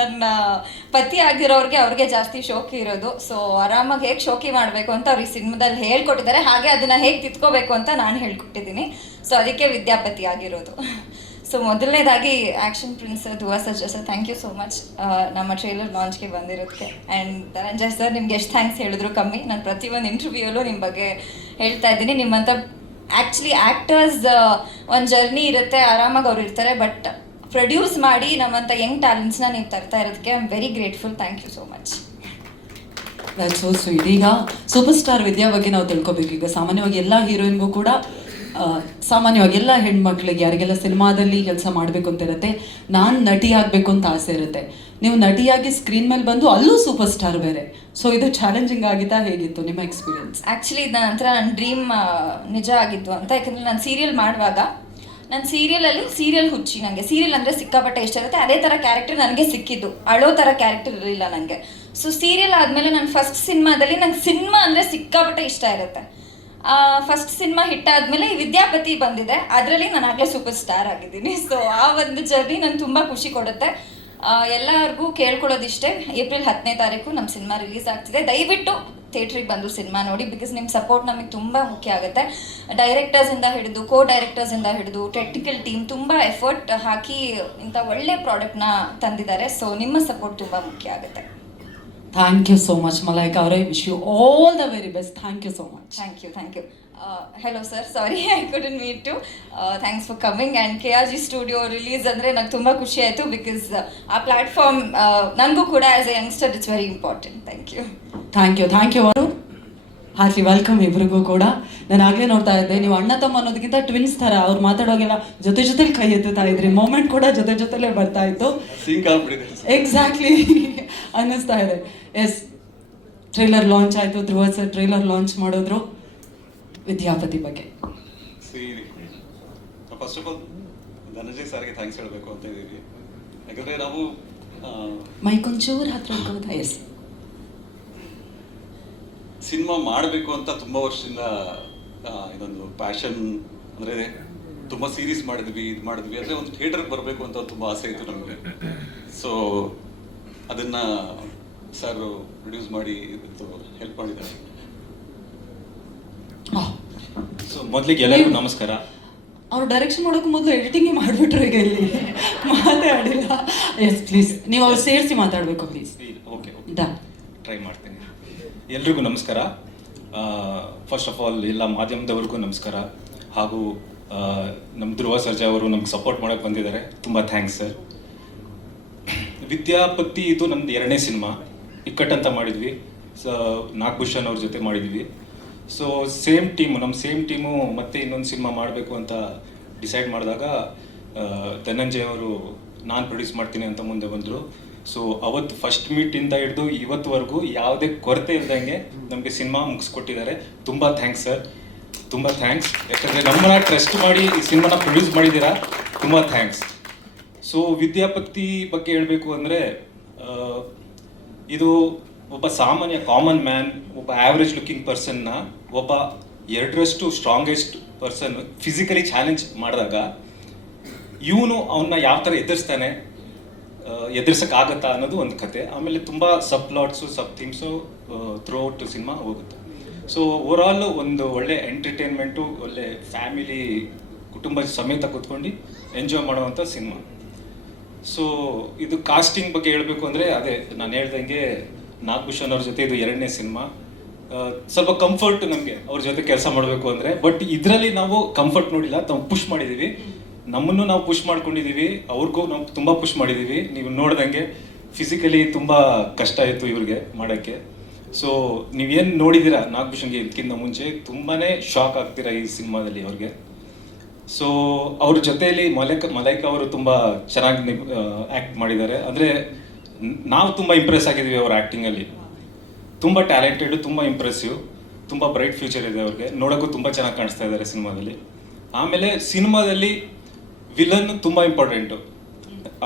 ನನ್ನ ಪತಿ ಆಗಿರೋರಿಗೆ ಅವ್ರಿಗೆ ಜಾಸ್ತಿ ಶೋಕಿ ಇರೋದು. ಸೊ ಆರಾಮಾಗಿ ಹೇಗೆ ಶೋಕಿ ಮಾಡಬೇಕು ಅಂತ ಅವ್ರು ಈ ಸಿನಿಮಾದಲ್ಲಿ ಹೇಳ್ಕೊಟ್ಟಿದ್ದಾರೆ, ಹಾಗೆ ಅದನ್ನು ಹೇಗೆ ತಿತ್ಕೋಬೇಕು ಅಂತ ನಾನು ಹೇಳ್ಕೊಟ್ಟಿದ್ದೀನಿ. ಸೊ ಅದಕ್ಕೆ ವಿದ್ಯಾಪತಿ ಆಗಿರೋದು. ಸೊ ಮೊದಲನೇದಾಗಿ action prince Dhruva Sarja sir, thank you so much ನಮ್ಮ ಟ್ರೈಲರ್ ಲಾಂಚ್ಗೆ ಬಂದಿರೋದಕ್ಕೆ. ಆ್ಯಂಡ್ ಧನಂಜಯ್ ಸರ್, ನಿಮ್ಗೆ ಎಷ್ಟು ಥ್ಯಾಂಕ್ಸ್ ಹೇಳಿದ್ರು ಕಮ್ಮಿ. ನಾನು ಪ್ರತಿಯೊಂದು ಇಂಟರ್ವ್ಯೂಯಲ್ಲೂ ನಿಮ್ಮ ಬಗ್ಗೆ ಹೇಳ್ತಾ ಇದ್ದೀನಿ. ನಿಮ್ಮಂಥ ಆ್ಯಕ್ಚುಲಿ ಆ್ಯಕ್ಟರ್ಸ್ ಒಂದು ಜರ್ನಿ ಇರುತ್ತೆ, ಆರಾಮಾಗಿ ಅವ್ರು ಇರ್ತಾರೆ, ಬಟ್ ಪ್ರೊಡ್ಯೂಸ್ ಮಾಡಿ ನಮ್ಮಂಥ ಯಂಗ್ ಟ್ಯಾಲೆಂಟ್ಸ್ನ ನೀವು ತರ್ತಾ ಇರೋದಕ್ಕೆ I am very grateful. Thank you so much. That's so sweet. ಈಗ ಸೂಪರ್ ಸ್ಟಾರ್ ವಿದ್ಯಾ ಬಗ್ಗೆ ನಾವು ತಿಳ್ಕೊಬೇಕು. ಈಗ ಸಾಮಾನ್ಯವಾಗಿ ಎಲ್ಲ ಹೀರೋಯಿನ್ಗೂ ಕೂಡ ಸಾಮಾನ್ಯವಾಗಿ ಎಲ್ಲ ಹೆಣ್ಮಕ್ಳಿಗೆ ಯಾರಿಗೆಲ್ಲ ಸಿನಿಮಾದಲ್ಲಿ ಕೆಲಸ ಮಾಡಬೇಕು ಅಂತ ಇರುತ್ತೆ, ನಾನು ನಟಿ ಆಗಬೇಕು ಅಂತ ಆಸೆ ಇರುತ್ತೆ. ನೀವು ನಟಿಯಾಗಿ ಸ್ಕ್ರೀನ್ ಮೇಲೆ ಬಂದು ಅಲ್ಲೂ ಸೂಪರ್ ಸ್ಟಾರ್ ಬೇರೆ. ಸೊ ಇದು ಚಾಲೆಂಜಿಂಗ್ ಆಗಿತ್ತಾ, ಹೇಗಿತ್ತು ನಿಮ್ಮ ಎಕ್ಸ್ಪೀರಿಯನ್ಸ್? ಆ್ಯಕ್ಚುಲಿ ನಂತರ ನನ್ನ ಡ್ರೀಮ್ ನಿಜ ಆಗಿತ್ತು ಅಂತ. ಯಾಕಂದರೆ ನಾನು ಸೀರಿಯಲ್ ಮಾಡುವಾಗ ನನ್ನ ಸೀರಿಯಲ್ ಹುಚ್ಚಿ. ನನಗೆ ಸೀರಿಯಲ್ ಅಂದರೆ ಸಿಕ್ಕಾಪಟ್ಟೆ ಇಷ್ಟ ಇರುತ್ತೆ. ಅದೇ ಥರ ಕ್ಯಾರೆಕ್ಟರ್ ನನಗೆ ಸಿಕ್ಕಿದ್ದು, ಅಳೋ ಥರ ಕ್ಯಾರೆಕ್ಟರ್ ಇರಲಿಲ್ಲ ನನಗೆ. ಸೊ ಸೀರಿಯಲ್ ಆದಮೇಲೆ ನನ್ನ ಫಸ್ಟ್ ಸಿನಿಮಾದಲ್ಲಿ ನಂಗೆ ಸಿನಿಮಾ ಅಂದರೆ ಸಿಕ್ಕಾಪಟ್ಟೆ ಇಷ್ಟ ಇರುತ್ತೆ. ಫಸ್ಟ್ ಸಿನಿಮಾ ಹಿಟ್ ಆದಮೇಲೆ ಈ ವಿದ್ಯಾಪತಿ ಬಂದಿದೆ, ಅದರಲ್ಲಿ ನಾನು ಆಗಲೇ ಸೂಪರ್ ಸ್ಟಾರ್ ಆಗಿದ್ದೀನಿ. ಸೊ ಆ ಒಂದು ಜರ್ನಿ ನಂಗೆ ತುಂಬ ಖುಷಿ ಕೊಡುತ್ತೆ. ಎಲ್ಲರಿಗೂ ಕೇಳ್ಕೊಳ್ಳೋದಿಷ್ಟೇ, ಏಪ್ರಿಲ್ 10ನೇ ತಾರೀಕು ನಮ್ಮ ಸಿನಿಮಾ ರಿಲೀಸ್ ಆಗ್ತಿದೆ. ದಯವಿಟ್ಟು ಥಿಯೇಟ್ರಿಗೆ ಬಂದು ಸಿನಿಮಾ ನೋಡಿ, ಬಿಕಾಸ್ ನಿಮ್ಮ ಸಪೋರ್ಟ್ ನಮಗೆ ತುಂಬ ಮುಖ್ಯ ಆಗುತ್ತೆ. ಡೈರೆಕ್ಟರ್ಸಿಂದ ಹಿಡಿದು ಡೈರೆಕ್ಟರ್ಸಿಂದ ಹಿಡಿದು ಟೆಕ್ನಿಕಲ್ ಟೀಮ್ ತುಂಬ ಎಫರ್ಟ್ ಹಾಕಿ ಇಂಥ ಒಳ್ಳೆ ಪ್ರಾಡಕ್ಟ್ನ ತಂದಿದ್ದಾರೆ. ಸೊ ನಿಮ್ಮ ಸಪೋರ್ಟ್ ತುಂಬ ಮುಖ್ಯ ಆಗುತ್ತೆ. Thank you so much Malaika ಅವರೇ. Wish you all the very best. Thank you so much. Thank you. Hello sir, sorry I couldn't meet you. Thanks for coming. And KRG studio release ಅಂದರೆ ನಂಗೆ ತುಂಬ ಖುಷಿ ಆಯಿತು, because ಆ platform ನನಗೂ ಕೂಡ as a youngster it's very important. Thank you ಅವರು. Heartly welcome ಇಬ್ಬರಿಗೂ ಕೂಡ. ನಾನು ಆಗಲೇ ನೋಡ್ತಾ ಇದ್ದೆ, ನೀವು ಅಣ್ಣ ತಮ್ಮ ಅನ್ನೋದಕ್ಕಿಂತ ಟ್ವಿನ್ಸ್ ಥರ ಅವ್ರು ಮಾತಾಡುವಾಗೆಲ್ಲ ಜೊತೆಲಿ ಕೈ ಎತ್ತುತ್ತಾ ಇದ್ರಿ. ಮೂಮೆಂಟ್ ಕೂಡ ಜೊತೆಲೇ ಬರ್ತಾ ಇತ್ತು. ಎಕ್ಸಾಕ್ಟ್ಲಿ ಅನ್ನಿಸ್ತಾ ಇದೆ. ಎಸ್, ಟ್ರೈಲರ್ ಲಾಂಚ್ ಆಯಿತು. ಧ್ರುವ ಸರ್ ಟ್ರೈಲರ್ ಲಾಂಚ್ ಮಾಡಿದ್ರು. ವಿದ್ಯಾಪತಿ ಬಗ್ಗೆ ಫಸ್ಟ್ ಆಫ್ ಆಲ್ ಧನಂಜಯ್ ಸರ್ಗೆ ಥ್ಯಾಂಕ್ಸ್ ಹೇಳಬೇಕು ಅಂತ ಇದ್ದೀವಿ. ಯಾಕಂದರೆ ನಾವು ಮೈಕೊಂಚೂರು ಹತ್ರ ಇಟ್ಕೋಬೋದಾ? ಎಸ್, ಸಿನಿಮಾ ಮಾಡಬೇಕು ಅಂತ ತುಂಬ ವರ್ಷದಿಂದ ಇದೊಂದು ಪ್ಯಾಷನ್, ಅಂದರೆ ತುಂಬ ಸೀರೀಸ್ ಮಾಡಿದ್ವಿ, ಇದು ಮಾಡಿದ್ವಿ, ಅಂದರೆ ಒಂದು ಥಿಯೇಟರ್ಗೆ ಬರಬೇಕು ಅಂತ ತುಂಬ ಆಸೆ ಇತ್ತು ನಮಗೆ. ಸೊ ಅದನ್ನು ಸರ್ ಪ್ರೊಡ್ಯೂಸ್ ಮಾಡಿ ಹೆಲ್ಪ್ ಮಾಡಿದ್ದಾರೆ. ಸೊ ಮೊದಲಿಗೆ ಎಲ್ಲರಿಗೂ ನಮಸ್ಕಾರ. ಅವ್ರು ಡೈರೆಕ್ಷನ್ ಮಾಡೋಕೆ ಮೊದಲು ಎಡಿಟಿಂಗೇ ಮಾಡಿಬಿಟ್ರು, ಈಗ ಇಲ್ಲಿ ಮಾತಾಡಿಲ್ಲ. ಎಸ್ ಪ್ಲೀಸ್, ನೀವು ಅವ್ರು ಸೇರಿಸಿ ಮಾತಾಡಬೇಕು ಪ್ಲೀಸ್. ಓಕೆ, ಟ್ರೈ ಮಾಡ್ತೀನಿ. ಎಲ್ರಿಗೂ ನಮಸ್ಕಾರ. ಫಸ್ಟ್ ಆಫ್ ಆಲ್ ಎಲ್ಲ ಮಾಧ್ಯಮದವ್ರಿಗೂ ನಮಸ್ಕಾರ. ಹಾಗೂ ನಮ್ಮ ಧ್ರುವ ಸರ್ಜಾ ಅವರು ನಮ್ಗೆ ಸಪೋರ್ಟ್ ಮಾಡೋಕ್ಕೆ ಬಂದಿದ್ದಾರೆ, ತುಂಬ ಥ್ಯಾಂಕ್ಸ್ ಸರ್. ವಿದ್ಯಾಪತಿ ಇದು ನಮ್ಮದು 2ನೇ ಸಿನಿಮಾ. ಇಕ್ಕಟ್ಟಂತ ಮಾಡಿದ್ವಿ, ನಾಗಭೂಷಣ್ ಅವ್ರ ಜೊತೆ ಮಾಡಿದ್ವಿ. ಸೊ ನಮ್ಮ ಸೇಮ್ ಟೀಮು ಮತ್ತೆ ಇನ್ನೊಂದು ಸಿನಿಮಾ ಮಾಡಬೇಕು ಅಂತ ಡಿಸೈಡ್ ಮಾಡಿದಾಗ ಧನಂಜಯ್ ಅವರು ನಾನು ಪ್ರೊಡ್ಯೂಸ್ ಮಾಡ್ತೀನಿ ಅಂತ ಮುಂದೆ ಬಂದರು. ಸೊ ಅವತ್ತು ಫಸ್ಟ್ ಮೀಟಿಂದ ಹಿಡಿದು ಇವತ್ತುವರೆಗೂ ಯಾವುದೇ ಕೊರತೆ ಇಲ್ದಂಗೆ ನಮಗೆ ಸಿನಿಮಾ ಮುಗಿಸ್ಕೊಟ್ಟಿದ್ದಾರೆ. ತುಂಬ ಥ್ಯಾಂಕ್ಸ್ ಸರ್, ತುಂಬ ಥ್ಯಾಂಕ್ಸ್. ಯಾಕಂದರೆ ನಮ್ಮನ್ನ ಟ್ರಸ್ಟ್ ಮಾಡಿ ಈ ಸಿನಿಮಾನ ಪ್ರೊಡ್ಯೂಸ್ ಮಾಡಿದ್ದೀರಾ, ತುಂಬ ಥ್ಯಾಂಕ್ಸ್. ಸೊ ವಿದ್ಯಾಪತಿ ಬಗ್ಗೆ ಹೇಳಬೇಕು ಅಂದರೆ, ಇದು ಒಬ್ಬ ಸಾಮಾನ್ಯ ಕಾಮನ್ ಮ್ಯಾನ್, ಒಬ್ಬ ಆ್ಯಾವ್ರೇಜ್ ಲುಕಿಂಗ್ ಪರ್ಸನ್ನ ಒಬ್ಬ 2ರಷ್ಟು ಸ್ಟ್ರಾಂಗೆಸ್ಟ್ ಪರ್ಸನ್ ಫಿಸಿಕಲಿ ಚಾಲೆಂಜ್ ಮಾಡಿದಾಗ ಇವನು ಅವನ್ನ ಯಾವ ಥರ ಎದುರಿಸೋಕ್ಕಾಗತ್ತಾ ಅನ್ನೋದು ಒಂದು ಕತೆ. ಆಮೇಲೆ ತುಂಬ ಸಬ್ ಪ್ಲಾಟ್ಸು, ಸಬ್ ಥೀಮ್ಸು ಥ್ರೂ ಔಟ್ ಸಿನಿಮಾ ಹೋಗುತ್ತೆ. ಸೊ ಓವರಾಲ್ ಒಂದು ಒಳ್ಳೆ ಎಂಟರ್ಟೈನ್ಮೆಂಟು, ಒಳ್ಳೆ ಫ್ಯಾಮಿಲಿ ಕುಟುಂಬ ಸಮೇತ ಕೂತ್ಕೊಂಡು ಎಂಜಾಯ್ ಮಾಡುವಂಥ ಸಿನಿಮಾ. ಸೊ ಇದು ಕಾಸ್ಟಿಂಗ್ ಬಗ್ಗೆ ಹೇಳಬೇಕು ಅಂದರೆ, ಅದೇ ನಾನು ಹೇಳ್ದಂಗೆ ನಾಗಭೂಷಣ್ ಅವ್ರ ಜೊತೆ ಇದು 2ನೇ ಸಿನಿಮಾ. ಸ್ವಲ್ಪ ಕಂಫರ್ಟ್ ನಮಗೆ ಅವ್ರ ಜೊತೆ ಕೆಲಸ ಮಾಡಬೇಕು ಅಂದರೆ. ಬಟ್ ಇದರಲ್ಲಿ ನಾವು ಕಂಫರ್ಟ್ ನೋಡಿಲ್ಲ, ನಾವು ಪುಷ್ ಮಾಡಿದ್ದೀವಿ. ನಮ್ಮನ್ನು ನಾವು ಪುಷ್ ಮಾಡ್ಕೊಂಡಿದ್ದೀವಿ, ಅವ್ರಿಗೂ ನಾವು ತುಂಬ ಪುಷ್ ಮಾಡಿದ್ದೀವಿ. ನೀವು ನೋಡ್ದಂಗೆ ಫಿಸಿಕಲಿ ತುಂಬ ಕಷ್ಟ ಆಯಿತು ಇವ್ರಿಗೆ ಮಾಡೋಕ್ಕೆ. ಸೊ ನೀವೇನು ನೋಡಿದ್ದೀರಾ ನಾಗಭೂಷಣ್ಗೆ ಇದಕ್ಕಿಂತ ಮುಂಚೆ, ತುಂಬಾ ಶಾಕ್ ಆಗ್ತೀರಾ ಈ ಸಿನಿಮಾದಲ್ಲಿ ಅವ್ರಿಗೆ. ಸೊ ಅವ್ರ ಜೊತೆಯಲ್ಲಿ ಮಲೈಕಾ ಅವರು ತುಂಬ ಚೆನ್ನಾಗಿ ಆ್ಯಕ್ಟ್ ಮಾಡಿದ್ದಾರೆ. ಅಂದರೆ ನಾವು ತುಂಬ ಇಂಪ್ರೆಸ್ ಆಗಿದ್ದೀವಿ ಅವ್ರ ಆ್ಯಕ್ಟಿಂಗಲ್ಲಿ. ತುಂಬ ಟ್ಯಾಲೆಂಟೆಡ್, ತುಂಬ ಇಂಪ್ರೆಸಿವ್, ತುಂಬ ಬ್ರೈಟ್ ಫ್ಯೂಚರ್ ಇದೆ ಅವ್ರಿಗೆ. ನೋಡೋಕ್ಕೂ ತುಂಬ ಚೆನ್ನಾಗಿ ಕಾಣಿಸ್ತಾ ಇದ್ದಾರೆ ಸಿನಿಮಾದಲ್ಲಿ. ಆಮೇಲೆ ಸಿನಿಮಾದಲ್ಲಿ ವಿಲನ್ ತುಂಬ ಇಂಪಾರ್ಟೆಂಟು.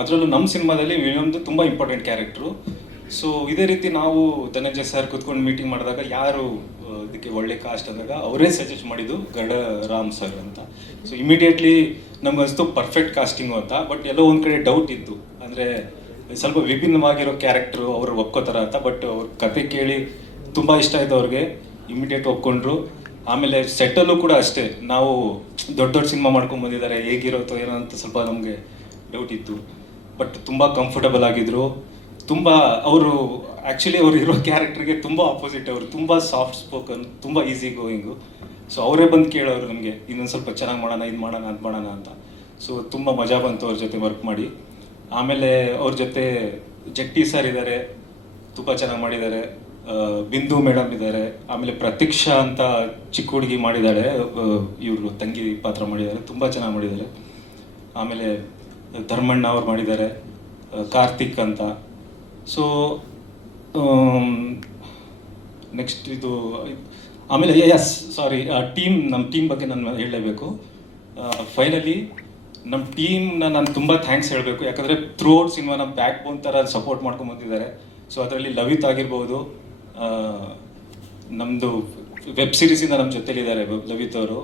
ಅದರಲ್ಲೂ ನಮ್ಮ ಸಿನಿಮಾದಲ್ಲಿ ವಿಲನ್ದು ತುಂಬ ಇಂಪಾರ್ಟೆಂಟ್ ಕ್ಯಾರೆಕ್ಟ್ರು. ಸೊ ಇದೇ ರೀತಿ ನಾವು ಧನಂಜಯ್ ಸರ್ ಕೂತ್ಕೊಂಡು ಮೀಟಿಂಗ್ ಮಾಡಿದಾಗ ಯಾರು ಇದಕ್ಕೆ ಒಳ್ಳೆ ಕಾಸ್ಟ್ ಅಂದಾಗ ಅವರೇ ಸಜೆಸ್ಟ್ ಮಾಡಿದ್ದು ಗಡ ರಾಮ್ ಸರ್ ಅಂತ. ಸೊ ಇಮಿಡಿಯೇಟ್ಲಿ ನಮ್ಗೆ ಅನಿಸ್ತು ಪರ್ಫೆಕ್ಟ್ ಕಾಸ್ಟಿಂಗು ಅಂತ. ಬಟ್ ಎಲ್ಲೋ ಒಂದು ಕಡೆ ಡೌಟ್ ಇತ್ತು, ಅಂದರೆ ಸ್ವಲ್ಪ ವಿಭಿನ್ನವಾಗಿರೋ ಕ್ಯಾರೆಕ್ಟ್ರು ಅವರು ಒಪ್ಕೋತಾರ ಅಂತ. ಬಟ್ ಅವ್ರ ಕತೆ ಕೇಳಿ ತುಂಬ ಇಷ್ಟ ಆಯಿತು ಅವ್ರಿಗೆ, ಇಮಿಡಿಯೇಟ್ ಒಪ್ಕೊಂಡ್ರು. ಆಮೇಲೆ ಸೆಟ್ಟಲ್ಲೂ ಕೂಡ ಅಷ್ಟೇ, ನಾವು ದೊಡ್ಡ ಸಿನಿಮಾ ಮಾಡ್ಕೊಂಡು ಬಂದಿದ್ದಾರೆ, ಹೇಗಿರುತ್ತೋ ಏನೋ ಅಂತ ಸ್ವಲ್ಪ ನಮಗೆ ಡೌಟ್ ಇತ್ತು. ಬಟ್ ತುಂಬ ಕಂಫರ್ಟಬಲ್ ಆಗಿದ್ರು. ತುಂಬ ಅವರು ಆ್ಯಕ್ಚುಲಿ ಅವ್ರು ಇರೋ ಕ್ಯಾರೆಕ್ಟ್ರಿಗೆ ತುಂಬ ಆಪೋಸಿಟ್. ಅವರು ತುಂಬ ಸಾಫ್ಟ್ ಸ್ಪೋಕನ್, ತುಂಬ ಈಸಿ ಗೋಯಿಂಗು. ಸೊ ಅವರೇ ಬಂದು ಕೇಳೋರು ನಮಗೆ, ಇನ್ನೊಂದು ಸ್ವಲ್ಪ ಚೆನ್ನಾಗಿ ಮಾಡೋಣ, ಇದು ಮಾಡೋಣ, ಅದು ಮಾಡೋಣ ಅಂತ. ಸೊ ತುಂಬ ಮಜಾ ಬಂತು ಅವ್ರ ಜೊತೆ ವರ್ಕ್ ಮಾಡಿ. ಆಮೇಲೆ ಅವ್ರ ಜೊತೆ ಜಟ್ಟಿ ಸರ್ ಇದ್ದಾರೆ, ತುಂಬ ಚೆನ್ನಾಗಿ ಮಾಡಿದ್ದಾರೆ. ಬಿಂದು ಮೇಡಮ್ ಇದ್ದಾರೆ. ಆಮೇಲೆ ಪ್ರತೀಕ್ಷಾ ಅಂತ ಚಿಕ್ಕ ಹುಡುಗಿ ಮಾಡಿದ್ದಾಳೆ, ಇವರು ತಂಗಿ ಪಾತ್ರ ಮಾಡಿದ್ದಾರೆ, ತುಂಬ ಚೆನ್ನಾಗಿ ಮಾಡಿದ್ದಾರೆ. ಆಮೇಲೆ ಧರ್ಮಣ್ಣ ಅವ್ರು ಮಾಡಿದ್ದಾರೆ, ಕಾರ್ತಿಕ್ ಅಂತ. ಸೊ ನೆಕ್ಸ್ಟ್ ಇದು ಆಮೇಲೆ ನಮ್ಮ ಟೀಮ್ ಬಗ್ಗೆ ನಾನು ಹೇಳಲೇಬೇಕು. ಫೈನಲಿ ನಮ್ಮ ಟೀಮ್ನ ನಾನು ತುಂಬ ಥ್ಯಾಂಕ್ಸ್ ಹೇಳಬೇಕು. ಯಾಕಂದರೆ ಥ್ರೂ ಔಟ್ ಸಿನಿಮಾ ನಮ್ಮ ಬ್ಯಾಕ್ ಬೋನ್ ಥರ ಸಪೋರ್ಟ್ ಮಾಡ್ಕೊಂಡು ಬಂದಿದ್ದಾರೆ. ಸೊ ಅದರಲ್ಲಿ ಲವಿತ್ ಆಗಿರ್ಬೋದು, ನಮ್ಮದು ವೆಬ್ ಸೀರೀಸಿಂದ ನಮ್ಮ ಜೊತೆಲಿದ್ದಾರೆ ಲವಿತ್ ಅವರು,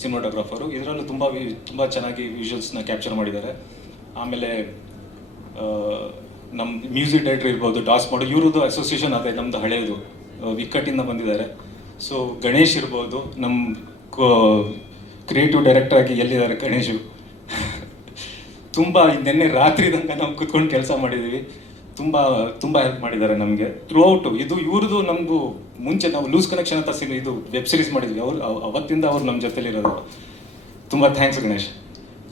ಸಿನಿಮಾಟೋಗ್ರಾಫರು. ಇದರಲ್ಲೂ ತುಂಬ ಚೆನ್ನಾಗಿ ವಿಜುವಲ್ಸ್ನ ಕ್ಯಾಪ್ಚರ್ ಮಾಡಿದ್ದಾರೆ. ಆಮೇಲೆ ನಮ್ಮ ಮ್ಯೂಸಿಕ್ ಡೈರೆಕ್ಟರ್ ಇರ್ಬೋದು, ಟಾಸ್ ಮಾಡೋ ಇವ್ರದ್ದು ಅಸೋಸಿಯೇಷನ್ ಅದೇ ನಮ್ಮದು ಹಳೆಯದು, ಇಕ್ಕಟ್ಟಿಂದ ಬಂದಿದ್ದಾರೆ. ಸೊ ಗಣೇಶ್ ಇರ್ಬೋದು, ನಮ್ಮ ಕ್ರಿಯೇಟಿವ್ ಡೈರೆಕ್ಟರ್ ಆಗಿ ಎಲ್ಲಿದ್ದಾರೆ ಗಣೇಶು. ತುಂಬ ನಿನ್ನೆ ರಾತ್ರಿ ತನಕ ನಾವು ಕುತ್ಕೊಂಡು ಕೆಲಸ ಮಾಡಿದ್ದೀವಿ. ತುಂಬ ಹೆಲ್ಪ್ ಮಾಡಿದ್ದಾರೆ ನಮಗೆ ಥ್ರೂ ಔಟು. ಇದು ಇವ್ರದ್ದು ನಮಗೂ ಮುಂಚೆ ನಾವು ಲೂಸ್ ಕನೆಕ್ಷನ್ ಅಂತ ಇದು ವೆಬ್ ಸೀರೀಸ್ ಮಾಡಿದ್ವಿ, ಅವತ್ತಿಂದ ಅವ್ರು ನಮ್ಮ ಜೊತೆಲಿರೋದು. ತುಂಬ ಥ್ಯಾಂಕ್ಸ್ ಗಣೇಶ್.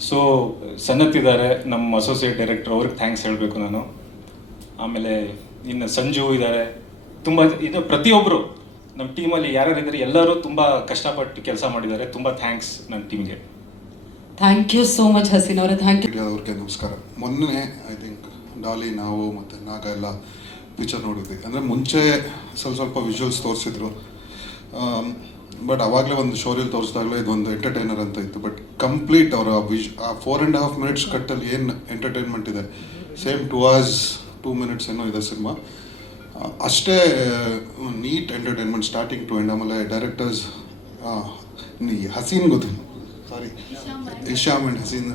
ಸೊ ಸನ್ನತ್ ನಮ್ಮ ಅಸೋಸಿಯೇಟ್ ಡೈರೆಕ್ಟರ್, ಅವ್ರಿಗೆ ಥ್ಯಾಂಕ್ಸ್ ಹೇಳಬೇಕು ನಾನು. ಆಮೇಲೆ ಇನ್ನು ಸಂಜು ಇದ್ದಾರೆ, ತುಂಬ ಇದು ಪ್ರತಿಯೊಬ್ಬರು ನಮ್ಮ ಟೀಮಲ್ಲಿ ಯಾರ್ಯಾರಿದ್ದಾರೆ ಎಲ್ಲರೂ ತುಂಬ ಕಷ್ಟಪಟ್ಟು ಕೆಲಸ ಮಾಡಿದ್ದಾರೆ. ತುಂಬ ಥ್ಯಾಂಕ್ಸ್ ನನ್ನ ಟೀಮ್ಗೆ. Thank you so much Haseen ಅವರೇ, ಥ್ಯಾಂಕ್ ಯು. ಅವ್ರಿಗೆ ನಮಸ್ಕಾರ. ಮೊನ್ನೆ ಐ ಥಿಂಕ್ ಡಾಲಿ, ನಾವು ಮತ್ತು ನಾಗ ಎಲ್ಲ ಪಿಕ್ಚರ್ ನೋಡಿದ್ವಿ. ಅಂದರೆ ಮುಂಚೆ ಸ್ವಲ್ಪ ವಿಜುವಲ್ಸ್ ತೋರಿಸಿದ್ರು, ಬಟ್ ಅವಾಗಲೇ ಒಂದು ಶೋರಿಯಲ್ಲಿ ತೋರಿಸಿದಾಗಲೇ ಇದೊಂದು ಎಂಟರ್ಟೈನರ್ ಅಂತ ಇತ್ತು. ಬಟ್ ಕಂಪ್ಲೀಟ್ ಅವರ ಆ 4.5 minutes ಕಟ್ಟಲ್ಲಿ ಏನು ಎಂಟರ್ಟೈನ್ಮೆಂಟ್ ಇದೆ, ಸೇಮ್ 2 hours 2 minutes ಏನೋ ಇದೆ ಸಿನಿಮಾ. ಅಷ್ಟೇ neat entertainment starting to end. ಆಮೇಲೆ ಡೈರೆಕ್ಟರ್ಸ್ ಹಸೀನ್ ಗೊತ್ತು, sorry Isham and Haseen.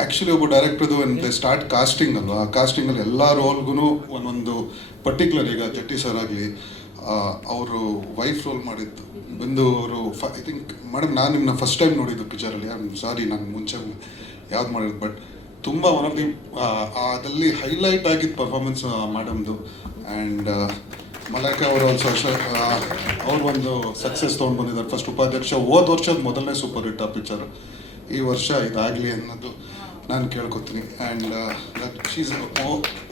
Actually ಒಬ್ಬ ಡೈರೆಕ್ಟರ್ದು ದೇ ಸ್ಟಾರ್ಟ್ ಕಾಸ್ಟಿಂಗ್ ಅಲ್ವಾ, ಆ ಕಾಸ್ಟಿಂಗಲ್ಲಿ ಎಲ್ಲ ರೋಲ್ಗೂ ಒಂದೊಂದು ಪರ್ಟಿಕ್ಯುಲರ್, ಈಗ ಜಟ್ಟಿ ಸರ್ ಆಗಲಿ ಅವರು ವೈಫ್ ರೋಲ್ ಮಾಡಿದ್ದು ಬಂದು ಅವರು ಐ ಥಿಂಕ್ ಮೇಡಮ್ ನಾನು ನಿಮ್ಮನ್ನ ಫಸ್ಟ್ ಟೈಮ್ ನೋಡಿದ್ದು ಪಿಕ್ಚರಲ್ಲಿ. ಐ ಆಮ್ ಸಾರಿ, ನಾನು ಮುಂಚೆ ಯಾವ್ದು ಮಾಡಿದ್ದು, ಬಟ್ ತುಂಬ ಒನ್ ಆಫ್ ದಿ ಅದಲ್ಲಿ ಹೈಲೈಟ್ ಆಗಿದ್ದು ಪರ್ಫಾರ್ಮೆನ್ಸ್ ಮೇಡಮ್ದು. ಆ್ಯಂಡ್ ಮಲೈಕಾ ಅವರು ಆಲ್ಸೋ ಅಷ್ಟೇ, ಅವ್ರು ಒಂದು ಸಕ್ಸಸ್ ತೊಗೊಂಡು ಬಂದಿದ್ದಾರೆ. ಫಸ್ಟ್ ಉಪಾಧ್ಯಕ್ಷ ಹೋದ ವರ್ಷದ ಮೊದಲನೇ ಸೂಪರ್ ಹಿಟ್ ಆ ಪಿಕ್ಚರ್. ಈ ವರ್ಷ ಇದಾಗಲಿ ಅನ್ನೋದು ನಾನು ಕೇಳ್ಕೊತೀನಿ. And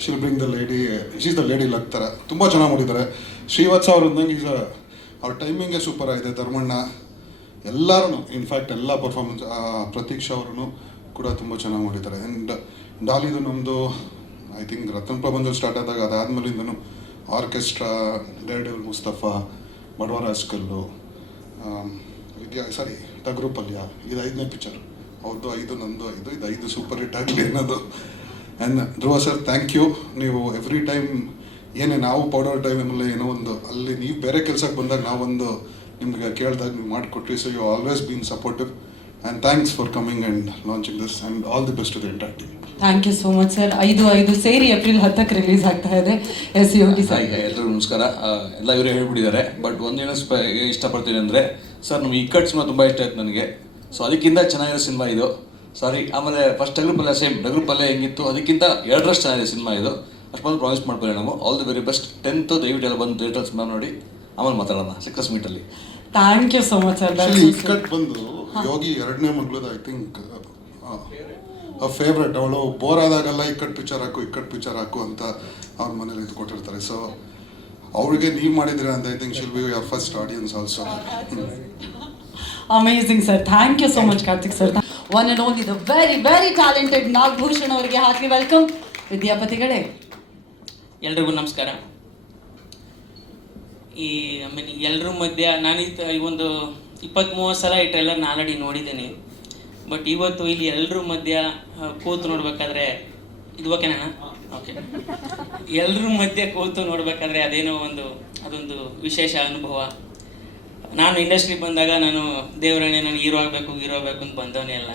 she'll bring the lady, she's the lady luck ಥರ ತುಂಬ ಚೆನ್ನಾಗಿ ಮಾಡಿದ್ದಾರೆ. ಶ್ರೀವತ್ಸ ಅವ್ರು ಅಂದಂಗೆ ಅವ್ರ ಟೈಮಿಂಗೇ ಸೂಪರ್ ಆಗಿದೆ. ಧರ್ಮಣ್ಣ ಎಲ್ಲರೂ, ಇನ್ಫ್ಯಾಕ್ಟ್ ಎಲ್ಲ ಪರ್ಫಾರ್ಮೆನ್ಸ್, ಪ್ರತೀಕ್ಷಾ ಅವರು ಕೂಡ ತುಂಬ ಚೆನ್ನಾಗಿ ಮಾಡಿದ್ದಾರೆ. ಆ್ಯಂಡ್ ಡಾಲಿದು ನಮ್ಮದು ಐ ಥಿಂಕ್ ರತ್ನ ಪ್ರಬಂಧದಲ್ಲಿ ಸ್ಟಾರ್ಟ್ ಆದಾಗ ಅದಾದಮೇಲಿಂದನೂ ಆರ್ಕೆಸ್ಟ್ರಾ, ಡೇರ್ಡೆವಿಲ್ ಮುಸ್ತಫಾ, ಬಡವರ ಅಸ್ಕಲ್ಲು, ಸಾರಿ ಟಗರು ಪಲ್ಯ, ಇದು 5ನೇ ಪಿಕ್ಚರ್ ಅವ್ರದ್ದು, 5 ನಂದು 5, ಇದು 5 ಸೂಪರ್ ಹಿಟ್ ಆಗಲಿ ಅನ್ನೋದು. And Dhruva sir thank you. ನೀವು ಎವ್ರಿ ಟೈಮ್ ಏನೇ ನಾವು ಪೌಡರ್ ಟೈಮಲ್ಲಿ ಏನೋ ಒಂದು ಅಲ್ಲಿ ನೀವು ಬೇರೆ ಕೆಲಸಕ್ಕೆ ಬಂದಾಗ ನಾವೊಂದು ನಿಮ್ಗೆ ಕೇಳಿದಾಗ ನೀವು ಮಾಡಿಕೊಟ್ರಿ. So you always been supportive and thanks for coming and launching this and all the best to the entire team. Thank you so much sir. 5 ಸೇರಿ ಏಪ್ರಿಲ್ 10ಕ್ಕೆ ರಿಲೀಸ್ ಆಗ್ತಾ ಇದೆ. Yes Yogi sir. ಎಲ್ಲರಿಗೂ ನಮಸ್ಕಾರ. ಎಲ್ಲ ಇವರೇ ಹೇಳ್ಬಿಟ್ಟಿದ್ದಾರೆ, ಬಟ್ ಒಂದೇನು ಇಷ್ಟಪಡ್ತೀನಿ ಅಂದರೆ ಸರ್, ನಮ್ಗೆ ಇಕ್ಕಟ್ಟು ಸಿನಿಮಾ ತುಂಬ ಇಷ್ಟ ಆಯ್ತು ನನಗೆ. ಸೊ ಅದಕ್ಕಿಂತ ಚೆನ್ನಾಗಿರೋ ಸಿನಿಮಾ ಇದು. ಸಾರಿ, ಆಮೇಲೆ ಫಸ್ಟ್ ಟಗರು ಪಲ್ಯ ಸೇಮ್ ಟಗರು ಪಲ್ಯ ಹೆಂಗಿತ್ತು ಅದಕ್ಕಿಂತ 2ರಷ್ಟು ಚೆನ್ನಾಗಿದೆ ಸಿನಿಮಾ ಇದು. ಅಷ್ಟು ಬಂದು ಪ್ರಾಮಿಸ್ ಮಾಡ್ಕೊಳ್ಳಿ ನಾವು. All the very best. 10th ದಯವಿಟ್ಟು ಎಲ್ಲ ಬಂದು ಥಿಯೇಟರ್ ಸಿನಿಮಾ ನೋಡಿ, ಆಮೇಲೆ ಮಾತಾಡೋಣ ಸಕ್ಸಸ್ ಮೀಟಲ್ಲಿ. Thank you so much sir. Ikkat ಬಂದು ಯೋಗಿ 2ನೇ ಮಗಳದು ಐ ಥಿಂಕ್ ಫೇವ್ರೆಟ್. ಅವಳು ಬೋರ್ ಆದಾಗೆಲ್ಲ ಇಕ್ಕಟ್ಟು ಪಿಕ್ಚರ್ ಹಾಕು ಅಂತ ಅವ್ರ ಮನೇಲಿ ಇದು ಕೊಟ್ಟಿರ್ತಾರೆ. ಸೊ ಅವಳಿಗೆ ನೀವು ಮಾಡಿದ್ದೀರಾ ಅಂತ I think she'll be your first audience also. Amazing sir. Thank you so much Karthik sir. One and only the very talented Nagabhushan ಅವರಿಗೆ ಹಾಕಿ ವೆಲ್ಕಮ್. ವಿದ್ಯಾಪತಿಗಳೇ, ಎಲ್ರಿಗೂ ನಮಸ್ಕಾರ. ಎಲ್ಲರ ಮಧ್ಯ ನಾನು ಈ ಒಂದು 20-30 ಸಲ ಈ ಟ್ರೈಲರ್ನ ಆಲ್ರೆಡಿ ನೋಡಿದ್ದೀನಿ. ಬಟ್ ಇವತ್ತು ಇಲ್ಲಿ ಎಲ್ಲರ ಮಧ್ಯ ಕೂತು ನೋಡ್ಬೇಕಾದ್ರೆ ಇದು ಓಕೆನಾ? ಓಕೆ. ಎಲ್ಲರ ಮಧ್ಯೆ ಕೂತು ನೋಡ್ಬೇಕಾದ್ರೆ ಅದೊಂದು ವಿಶೇಷ ಅನುಭವ. ನಾನು ಇಂಡಸ್ಟ್ರಿಗೆ ಬಂದಾಗ ನಾನು ದೇವರಾಣೆ ನಾನು ಹೀರೋ ಆಗಬೇಕು ಅಂತ ಬಂದವನೇ ಅಲ್ಲ.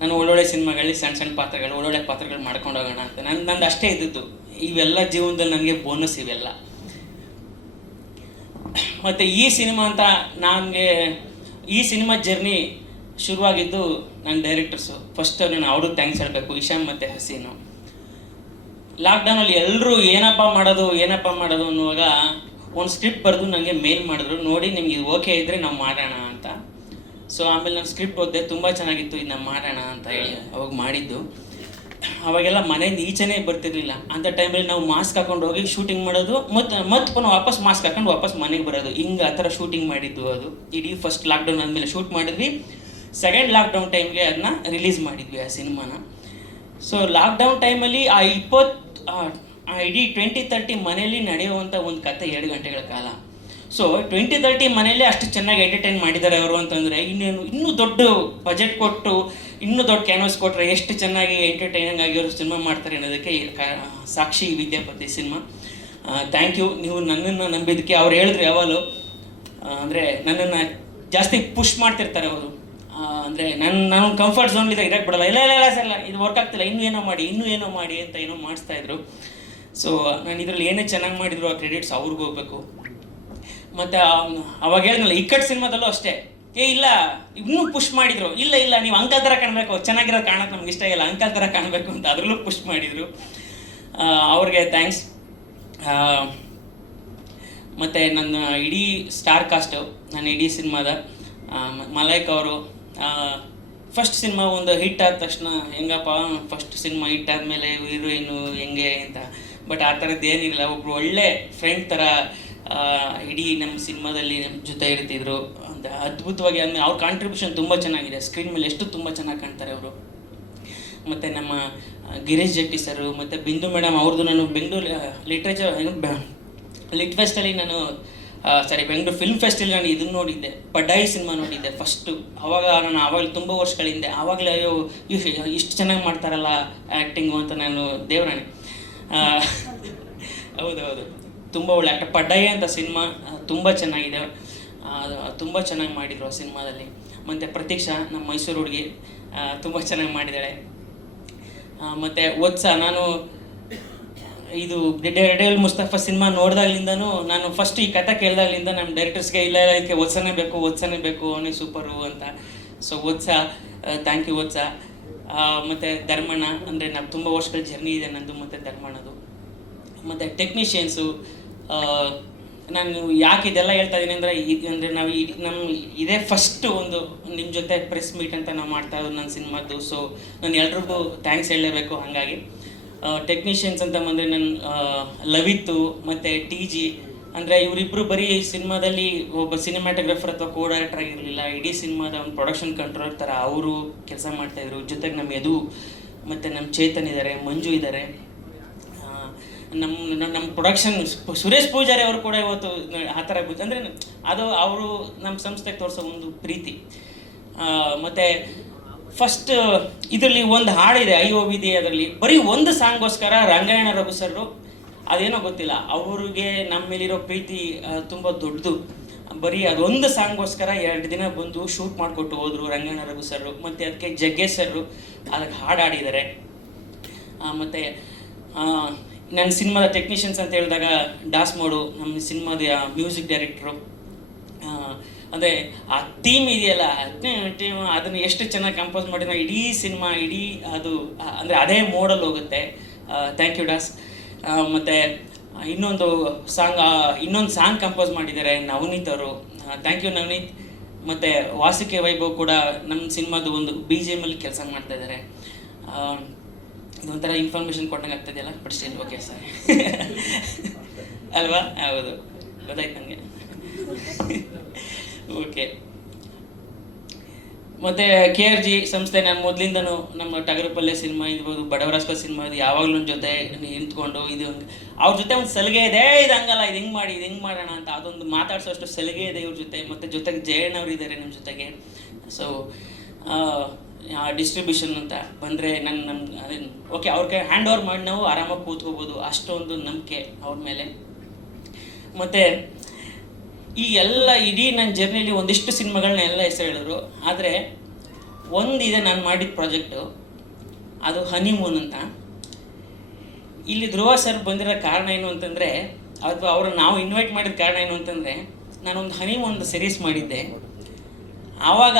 ನಾನು ಒಳ್ಳೊಳ್ಳೆ ಸಿನಿಮಾಗಳಲ್ಲಿ ಸಣ್ಣ ಪಾತ್ರಗಳು, ಒಳ್ಳೊಳ್ಳೆ ಪಾತ್ರಗಳು ಮಾಡ್ಕೊಂಡು ಹೋಗೋಣ ಅಂತ ನಂದು ಅಷ್ಟೇ ಇದ್ದದ್ದು. ಇವೆಲ್ಲ ಜೀವನದಲ್ಲಿ ನನಗೆ ಬೋನಸ್ ಇವೆಲ್ಲ. ಮತ್ತು ಈ ಸಿನಿಮಾ ಜರ್ನಿ ಶುರುವಾಗಿದ್ದು ನನ್ನ ಡೈರೆಕ್ಟರ್ಸು. ಫಸ್ಟ್ ನಾನು ಅವರು ಥ್ಯಾಂಕ್ಸ್ ಹೇಳಬೇಕು, ಇಶಾಮ್ ಮತ್ತು ಹಸೀನು. ಲಾಕ್ಡೌನಲ್ಲಿ ಎಲ್ಲರೂ ಏನಪ್ಪ ಮಾಡೋದು ಅನ್ನುವಾಗ ಒಂದು ಸ್ಕ್ರಿಪ್ಟ್ ಬರೆದು ನನಗೆ ಮೇಲ್ ಮಾಡಿದ್ರು, ನೋಡಿ ನಿಮ್ಗೆ ಇದು ಓಕೆ ಇದ್ದರೆ ನಾವು ಮಾಡೋಣ ಅಂತ. ಸೊ ಆಮೇಲೆ ನಾನು ಸ್ಕ್ರಿಪ್ಟ್ ಓದಿದೆ, ತುಂಬ ಚೆನ್ನಾಗಿತ್ತು, ಇದನ್ನ ಮಾಡೋಣ ಅಂತ ಹೇಳಿ ಅವಾಗ ಮಾಡಿದ್ದು. ಅವಾಗೆಲ್ಲ ಮನೆಯಿಂದ ಈಚೆನೇ ಬರ್ತಿರ್ಲಿಲ್ಲ. ಅಂಥ ಟೈಮಲ್ಲಿ ನಾವು ಮಾಸ್ಕ್ ಹಾಕೊಂಡು ಹೋಗಿ ಶೂಟಿಂಗ್ ಮಾಡೋದು, ಮತ್ತು ಪುನಃ ವಾಪಸ್ ಮಾಸ್ಕ್ ಹಾಕೊಂಡು ವಾಪಸ್ ಮನೆಗೆ ಬರೋದು, ಹಿಂಗೆ ಆ ಥರ ಶೂಟಿಂಗ್ ಮಾಡಿದ್ದು. ಅದು ಇಡೀ ಫಸ್ಟ್ ಲಾಕ್ಡೌನ್ ಆದಮೇಲೆ ಶೂಟ್ ಮಾಡಿದ್ವಿ. ಸೆಕೆಂಡ್ ಲಾಕ್ಡೌನ್ ಟೈಮ್ಗೆ ಅದನ್ನ ರಿಲೀಸ್ ಮಾಡಿದ್ವಿ ಆ ಸಿನಿಮಾನ. ಸೊ ಲಾಕ್ಡೌನ್ ಟೈಮಲ್ಲಿ ಇಡೀ 20-30 ಮನೆಯಲ್ಲಿ ನಡೆಯುವಂಥ ಒಂದು ಕತೆ 2 ಗಂಟೆಗಳ ಕಾಲ. ಸೊ 20-30 ಮನೆಯಲ್ಲೇ ಅಷ್ಟು ಚೆನ್ನಾಗಿ ಎಂಟರ್ಟೈನ್ ಮಾಡಿದ್ದಾರೆ ಅವರು ಅಂತಂದರೆ ಇನ್ನೂ ದೊಡ್ಡ ಬಜೆಟ್ ಕೊಟ್ಟು ಇನ್ನೂ ದೊಡ್ಡ ಕ್ಯಾನ್ವಸ್ ಕೊಟ್ಟರೆ ಎಷ್ಟು ಚೆನ್ನಾಗಿ ಎಂಟರ್ಟೈನಿಂಗ್ ಆಗಿ ಅವರು ಸಿನಿಮಾ ಮಾಡ್ತಾರೆ ಅನ್ನೋದಕ್ಕೆ ಸಾಕ್ಷಿ ವಿದ್ಯಾಪತಿ ಸಿನಿಮಾ. Thank you. ನೀವು ನನ್ನನ್ನು ನಂಬಿದ್ದಕ್ಕೆ. ಅವ್ರು ಹೇಳಿದ್ರು ಯಾವಾಗಲೂ ಅಂದರೆ ನನ್ನನ್ನು ಜಾಸ್ತಿ ಪುಷ್ ಮಾಡ್ತಿರ್ತಾರೆ ಅವರು. ಅಂದರೆ ನಾನು ಕಂಫರ್ಟ್ ಝೋನ್ಲಿದ್ದ ಇರಕ್ಕೆ ಬಿಡಲ್ಲ, ಇಲ್ಲ ಇಲ್ಲ ಇಲ್ಲ ಸರ್ ಇದು ವರ್ಕ್ ಆಗ್ತಿಲ್ಲ, ಇನ್ನೂ ಏನೋ ಮಾಡಿ ಅಂತ ಏನೋ ಮಾಡಿಸ್ತಾಯಿದ್ರು. ಸೊ ನಾನು ಇದರಲ್ಲಿ ಏನೇ ಚೆನ್ನಾಗಿ ಮಾಡಿದ್ರು ಆ ಕ್ರೆಡಿಟ್ಸ್ ಅವ್ರಿಗೆ ಹೋಗಬೇಕು. ಮತ್ತು ಅವಾಗ ಹೇಳಿದ್ನಲ್ಲ ಇಕ್ಕಟ್ ಸಿನಿಮಾದಲ್ಲೂ ಅಷ್ಟೇ, ಇಲ್ಲ ಇನ್ನೂ ಪುಷ್ ಮಾಡಿದರು, ಇಲ್ಲ ನೀವು ಅಂಕಲ್ ಥರ ಕಾಣಬೇಕು, ಚೆನ್ನಾಗಿರೋದು ಕಾಣೋದು ನಮ್ಗೆ ಇಷ್ಟ ಇಲ್ಲ, ಅಂಕಲ್ ಥರ ಕಾಣಬೇಕು ಅಂತ ಅದರಲ್ಲೂ ಪುಷ್ ಮಾಡಿದರು. ಅವ್ರಿಗೆ ಥ್ಯಾಂಕ್ಸ್. ಮತ್ತು ನನ್ನ ಇಡೀ ಸ್ಟಾರ್ ಕಾಸ್ಟು, ನನ್ನ ಇಡೀ ಸಿನಿಮಾದ ಮಲೈಕ್ ಅವರು ಫಸ್ಟ್ ಸಿನಿಮಾ ಒಂದು ಹಿಟ್ ಆದ ತಕ್ಷಣ ಹೆಂಗಪ್ಪ ಫಸ್ಟ್ ಸಿನಿಮಾ ಹಿಟ್ ಆದಮೇಲೆ ಹೀರೋಯಿನು ಹೆಂಗೆ ಅಂತ, ಬಟ್ ಆ ಥರದ್ದು ಏನಿಲ್ಲ. ಒಬ್ಬರು ಒಳ್ಳೆ ಫ್ರೆಂಡ್ ಥರ ಇಡೀ ನಮ್ಮ ಸಿನಿಮಾದಲ್ಲಿ ನಮ್ಮ ಜೊತೆ ಇರ್ತಿದ್ರು ಅಂತ ಅದ್ಭುತವಾಗಿ. ಅವ್ರ ಕಾಂಟ್ರಿಬ್ಯೂಷನ್ ತುಂಬ ಚೆನ್ನಾಗಿದೆ, ಸ್ಕ್ರೀನ್ ಮೇಲೆ ಎಷ್ಟು ತುಂಬ ಚೆನ್ನಾಗಿ ಕಾಣ್ತಾರೆ ಅವರು. ಮತ್ತು ನಮ್ಮ ಗಿರೀಶ್ ಜಟ್ಟಿ ಸರು ಮತ್ತು ಬಿಂದು ಮೇಡಮ್ ಅವ್ರದ್ದು ನಾನು ಬೆಂಗಳೂರು ಲಿಟ್ ಫೆಸ್ಟಲ್ಲಿ ಬೆಂಗಳೂರು ಫಿಲ್ಮ್ ಫೆಸ್ಟಲ್ಲಿ ನಾನು ಇದನ್ನು ನೋಡಿದ್ದೆ, ಪಡ್ಡಾಯಿ ಸಿನಿಮಾ ನೋಡಿದ್ದೆ ಫಸ್ಟು. ಆವಾಗ ತುಂಬ ವರ್ಷಗಳಿಂದ ಆವಾಗಲೇ ಅಯ್ಯೋ ಇಷ್ಟು ಚೆನ್ನಾಗಿ ಮಾಡ್ತಾರಲ್ಲ ಆ್ಯಕ್ಟಿಂಗು ಅಂತ ನಾನು ದೇವರಾಣೆ. ಹೌದೌದು, ತುಂಬ ಒಳ್ಳೆ ಆ್ಯಕ್ಟರ್. ಪಡ್ಡಾಯಿ ಅಂತ ಸಿನಿಮಾ ತುಂಬ ಚೆನ್ನಾಗಿದೆ, ತುಂಬ ಚೆನ್ನಾಗಿ ಮಾಡಿದರು ಆ ಸಿನಿಮಾದಲ್ಲಿ. ಮತ್ತು ಪ್ರತೀಕ್ಷಾ ನಮ್ಮ ಮೈಸೂರು ಹುಡುಗಿ ತುಂಬ ಚೆನ್ನಾಗಿ ಮಾಡಿದ್ದಾಳೆ. ಮತ್ತು ಒತ್ಸ, ನಾನು ಇದು ಡೆಡೆಲ್ ಮುಸ್ತಫಾ ಸಿನಿಮಾ ನೋಡಿದಾಗಲಿಂದನೂ ನಾನು ಫಸ್ಟ್ ಈ ಕಥೆ ಕೇಳಿದಾಗಲಿಂದ ನಮ್ಮ ಡೈರೆಕ್ಟರ್ಸ್ಗೆ ಇಲ್ಲ ಇದಕ್ಕೆ ಒತ್ಸನೇ ಬೇಕು ಅವನೇ ಸೂಪರು ಅಂತ. ಸೊ ಒತ್ಸ, ಥ್ಯಾಂಕ್ ಯು ಒತ್ಸ. ಮತ್ತು ಧರ್ಮಣ್ಣ, ಅಂದರೆ ನಾವು ತುಂಬ ವರ್ಷಗಳ ಜರ್ನಿ ಇದೆ ನಂದು ಮತ್ತು ಧರ್ಮಣ್ಣದು. ಮತ್ತು ಟೆಕ್ನಿಷಿಯನ್ಸು, ನಾನು ಯಾಕೆ ಇದೆಲ್ಲ ಹೇಳ್ತಾ ಇದ್ದೀನಿ ಅಂದರೆ ನಾವು ಇದೇ ಫಸ್ಟು ಒಂದು ನಿಮ್ಮ ಜೊತೆ ಪ್ರೆಸ್ ಮೀಟ್ ಅಂತ ನಾವು ಮಾಡ್ತಾ ಇರೋದು ನನ್ನ ಸಿನಿಮಾದ್ದು. ಸೊ ನಾನು ಎಲ್ರಿಗೂ ಥ್ಯಾಂಕ್ಸ್ ಹೇಳಲೇಬೇಕು. ಹಾಗಾಗಿ ಟೆಕ್ನಿಷಿಯನ್ಸ್ ಅಂತ ಬಂದರೆ ನನ್ನ ಲವಿತ್ತು ಮತ್ತು ಟಿ ಜಿ, ಅಂದರೆ ಇವರಿಬ್ಬರು ಬರೀ ಸಿನಿಮಾದಲ್ಲಿ ಒಬ್ಬ ಸಿನಿಮ್ಯಾಟೋಗ್ರಫರ್ ಅಥವಾ ಕೋ ಡೈರೆಕ್ಟರ್ ಆಗಿರಲಿಲ್ಲ, ಇಡೀ ಸಿನಿಮಾದ ಒಂದು ಪ್ರೊಡಕ್ಷನ್ ಕಂಟ್ರೋಲರ್ ಥರ ಅವರು ಕೆಲಸ ಮಾಡ್ತಾಯಿದ್ರು. ಜೊತೆಗೆ ನಮ್ಮ ಯದು ಮತ್ತು ನಮ್ಮ ಚೇತನ್ ಇದ್ದಾರೆ, ಮಂಜು ಇದ್ದಾರೆ, ನಮ್ಮ ಪ್ರೊಡಕ್ಷನ್ ಸುರೇಶ್ ಪೂಜಾರಿ ಅವರು ಕೂಡ ಇವತ್ತು ಆ ಥರ ಅಂದರೆ ಅದು ಅವರು ನಮ್ಮ ಸಂಸ್ಥೆಗೆ ತೋರಿಸೋ ಒಂದು ಪ್ರೀತಿ. ಮತ್ತು ಫಸ್ಟ್ ಇದರಲ್ಲಿ ಒಂದು ಹಾಡಿದೆ ಅಯ್ಯೋ ವಿಧಿ, ಅದರಲ್ಲಿ ಬರೀ ಒಂದು ಸಾಂಗ್ಗೋಸ್ಕರ ರಂಗಾಯಣ ರಘು ಸರ್ರು ಅದೇನೋ ಗೊತ್ತಿಲ್ಲ ಅವ್ರಿಗೆ ನಮ್ಮ ಮೇಲಿರೋ ಪ್ರೀತಿ ತುಂಬ ದೊಡ್ಡದು. ಬರೀ ಅದೊಂದು ಸಾಂಗ್ಗೋಸ್ಕರ 2 ದಿನ ಬಂದು ಶೂಟ್ ಮಾಡಿಕೊಟ್ಟು ಹೋದರು ರಂಗಾಯಣ ರಘು ಸರ್ರು. ಮತ್ತು ಅದಕ್ಕೆ ಜಗ್ಗೇಶ್ ಸರ್ರು ಅದಕ್ಕೆ ಹಾಡಾಡಿದ್ದಾರೆ. ಮತ್ತು ನನ್ನ ಸಿನಿಮಾದ ಟೆಕ್ನಿಷಿಯನ್ಸ್ ಅಂತ ಹೇಳಿದಾಗ ಡಾಸ್ ಮೋಡು ನಮ್ಮ ಸಿನಿಮಾದ ಮ್ಯೂಸಿಕ್ ಡೈರೆಕ್ಟ್ರು. ಅಂದರೆ ಆ ಥೀಮ್ ಇದೆಯಲ್ಲ ಅದನ್ನು ಎಷ್ಟು ಚೆನ್ನಾಗಿ ಕಂಪೋಸ್ ಮಾಡಿರೋ ಇಡೀ ಸಿನಿಮಾ ಅದು ಅಂದರೆ ಅದೇ ಮೋಡಲ್ಲಿ ಹೋಗುತ್ತೆ. ಥ್ಯಾಂಕ್ ಯು ಡಾಸ್. ಮತ್ತು ಇನ್ನೊಂದು ಸಾಂಗ್ ಕಂಪೋಸ್ ಮಾಡಿದ್ದಾರೆ ನವನೀತ್ ಅವರು, ಥ್ಯಾಂಕ್ ಯು ನವನೀತ್. ಮತ್ತು ವಾಸಿಕೆ ವೈಭವ್ ಕೂಡ ನಮ್ಮ ಸಿನಿಮಾದು ಒಂದು BGM ಅಲ್ಲಿ ಕೆಲಸ ಮಾಡ್ತಾಯಿದ್ದಾರೆ. ಇದೊಂಥರ ಇನ್ಫಾರ್ಮೇಷನ್ ಕೊಟ್ಟಂಗೆ ಆಗ್ತದೆಯಲ್ಲ, ಬಟ್ ಸ್ಟಿಲ್ ಓಕೆ ಸರ್ ಅಲ್ವಾ? ಹೌದು, ಗೊತ್ತಾಯ್ತು ನನಗೆ. ಓಕೆ. ಮತ್ತು KRG ಸಂಸ್ಥೆ ನಾನು ಮೊದಲಿಂದನೂ ನಮ್ಮ ಟಗರುಪಲ್ಲೆ ಸಿನಿಮಾ ಇರ್ಬೋದು, ಬಡವರಾಸ್ಪ ಸಿನಿಮಾ ಇದು ಯಾವಾಗಲೂ ನನ್ನ ಜೊತೆ ನಿಂತ್ಕೊಂಡು ಇದು ಅವ್ರ ಜೊತೆ ಒಂದು ಸಲಿಗೆ ಇದೆ, ಇದು ಹಂಗಲ್ಲ, ಇದು ಹಿಂಗೆ ಮಾಡೋಣ ಅಂತ ಅದೊಂದು ಮಾತಾಡ್ಸೋಷ್ಟು ಸಲಿಗೆ ಇದೆ ಇವ್ರ ಜೊತೆ. ಮತ್ತು ಜೊತೆಗೆ ಜಯಣ್ಣ ಅವರು ಇದ್ದಾರೆ ನಮ್ಮ ಜೊತೆಗೆ. ಸೊ ಡಿಸ್ಟ್ರಿಬ್ಯೂಷನ್ ಅಂತ ಬಂದರೆ ಅದೇನು ಓಕೆ ಅವ್ರಿಗೆ ಹ್ಯಾಂಡ್ ಓವರ್ ಮಾಡಿ ನಾವು ಆರಾಮಾಗಿ ಕೂತ್ಕೋಬೋದು, ಅಷ್ಟೊಂದು ನಂಬಿಕೆ ಅವ್ರ ಮೇಲೆ. ಮತ್ತು ಈ ಎಲ್ಲ ಇಡೀ ನನ್ನ ಜರ್ನಿಲಿ ಒಂದಿಷ್ಟು ಸಿನಿಮಾಗಳನ್ನ ಎಲ್ಲ ಹೆಸರು ಹೇಳಿದ್ರು. ಆದರೆ ಒಂದಿದೆ ನಾನು ಮಾಡಿದ ಪ್ರಾಜೆಕ್ಟು, ಅದು ಹನಿಮೂನ್ ಅಂತ. ಇಲ್ಲಿ ಧ್ರುವ ಸರ್ ಬಂದಿರೋ ಕಾರಣ ಏನು ಅಂತಂದರೆ, ಅಥವಾ ಅವ್ರನ್ನ ನಾವು ಇನ್ವೈಟ್ ಮಾಡಿದ ಕಾರಣ ಏನು ಅಂತಂದರೆ, ನಾನೊಂದು ಹನಿಮೂನ್ ಸೀರೀಸ್ ಮಾಡಿದ್ದೆ. ಆವಾಗ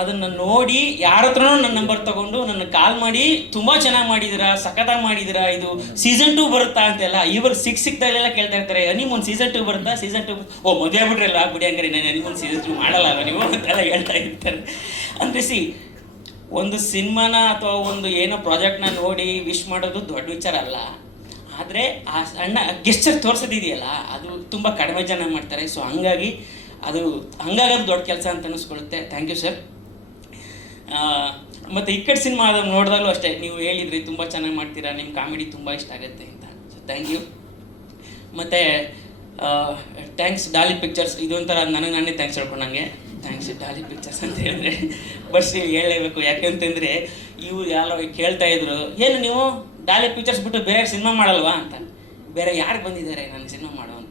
ಅದನ್ನು ನೋಡಿ ಯಾರ ಹತ್ರನೂ ನನ್ನ ನಂಬರ್ ತೊಗೊಂಡು ನನ್ನ ಕಾಲ್ ಮಾಡಿ ತುಂಬ ಚೆನ್ನಾಗಿ ಮಾಡಿದ್ದೀರಾ, ಸಖತ್ತಾಗಿ ಮಾಡಿದ್ದೀರಾ, ಇದು ಸೀಸನ್ 2 ಬರುತ್ತಾ ಅಂತೆಲ್ಲ ಇವರು ಸಿಕ್ತಾಗೆಲ್ಲ ಕೇಳ್ತಾ ಇರ್ತಾರೆ. ಹನಿಮೂನ್ ಸೀಸನ್ 2 ಬರುತ್ತಾ? ಸೀಸನ್ 2 ಓ ಮದುವೆ ಆಗ್ಬಿಟ್ರಲ್ಲ ಬಿಡಿ, ಹಂಗಾರೆ ನಾನು ಹನಿಮೂನ್ ಸೀಸನ್ 2 ಮಾಡಲ್ಲ ನೀವು ಅಂತೆಲ್ಲ ಹೇಳ್ತಾ ಇರ್ತಾರೆ. ಅಂದರೆ ಒಂದು ಸಿನಿಮಾನ ಅಥವಾ ಒಂದು ಏನೋ ಪ್ರಾಜೆಕ್ಟ್ನ ನೋಡಿ ವಿಶ್ ಮಾಡೋದು ದೊಡ್ಡ ವಿಚಾರ ಅಲ್ಲ. ಆದರೆ ಆ ಸಣ್ಣ ಗೆಸ್ಚರ್ ತೋರಿಸೋದಿದೆಯಲ್ಲ ಅದು ತುಂಬ ಕಡಿಮೆ ಜನ ಮಾಡ್ತಾರೆ. ಸೊ ಹಂಗಾಗಿ ಅದು ದೊಡ್ಡ ಕೆಲಸ ಅಂತ ಅನ್ನಿಸ್ಕೊಳ್ಳುತ್ತೆ. Thank you sir. ಮತ್ತು ಇಕ್ಕಟ್ ಸಿನಿಮಾ ಅದನ್ನು ನೋಡಿದಾಗಲೂ ಅಷ್ಟೇ, ನೀವು ಹೇಳಿದ್ರಿ ತುಂಬ ಚೆನ್ನಾಗಿ ಮಾಡ್ತೀರಾ, ನಿಮ್ಮ ಕಾಮಿಡಿ ತುಂಬ ಇಷ್ಟ ಆಗುತ್ತೆ ಅಂತ. So thank you. ಮತ್ತು ಥ್ಯಾಂಕ್ಸ್ ಡಾಲಿ ಪಿಕ್ಚರ್ಸ್, ಇದೊಂಥರ ನನಗೆ ನಾನೇ ಥ್ಯಾಂಕ್ಸ್ ಹೇಳ್ಕೊಂಡಂಗೆ. ಥ್ಯಾಂಕ್ಸ್ ಡಾಲಿ ಪಿಕ್ಚರ್ಸ್ ಅಂತ ಹೇಳಿದ್ರೆ ಬಟ್ ಹೇಳಲೇಬೇಕು, ಯಾಕೆಂತಂದರೆ ಇವ್ರು ಯಾರೋ ಕೇಳ್ತಾ ಇದ್ರು, ಏನು ನೀವು ಡಾಲಿ ಪಿಕ್ಚರ್ಸ್ ಬಿಟ್ಟು ಬೇರೆ ಸಿನಿಮಾ ಮಾಡಲ್ವಾ ಅಂತ. ಬೇರೆ ಯಾರು ಬಂದಿದ್ದಾರೆ ನನ್ನ ಸಿನಿಮಾ ಮಾಡು ಅಂತ.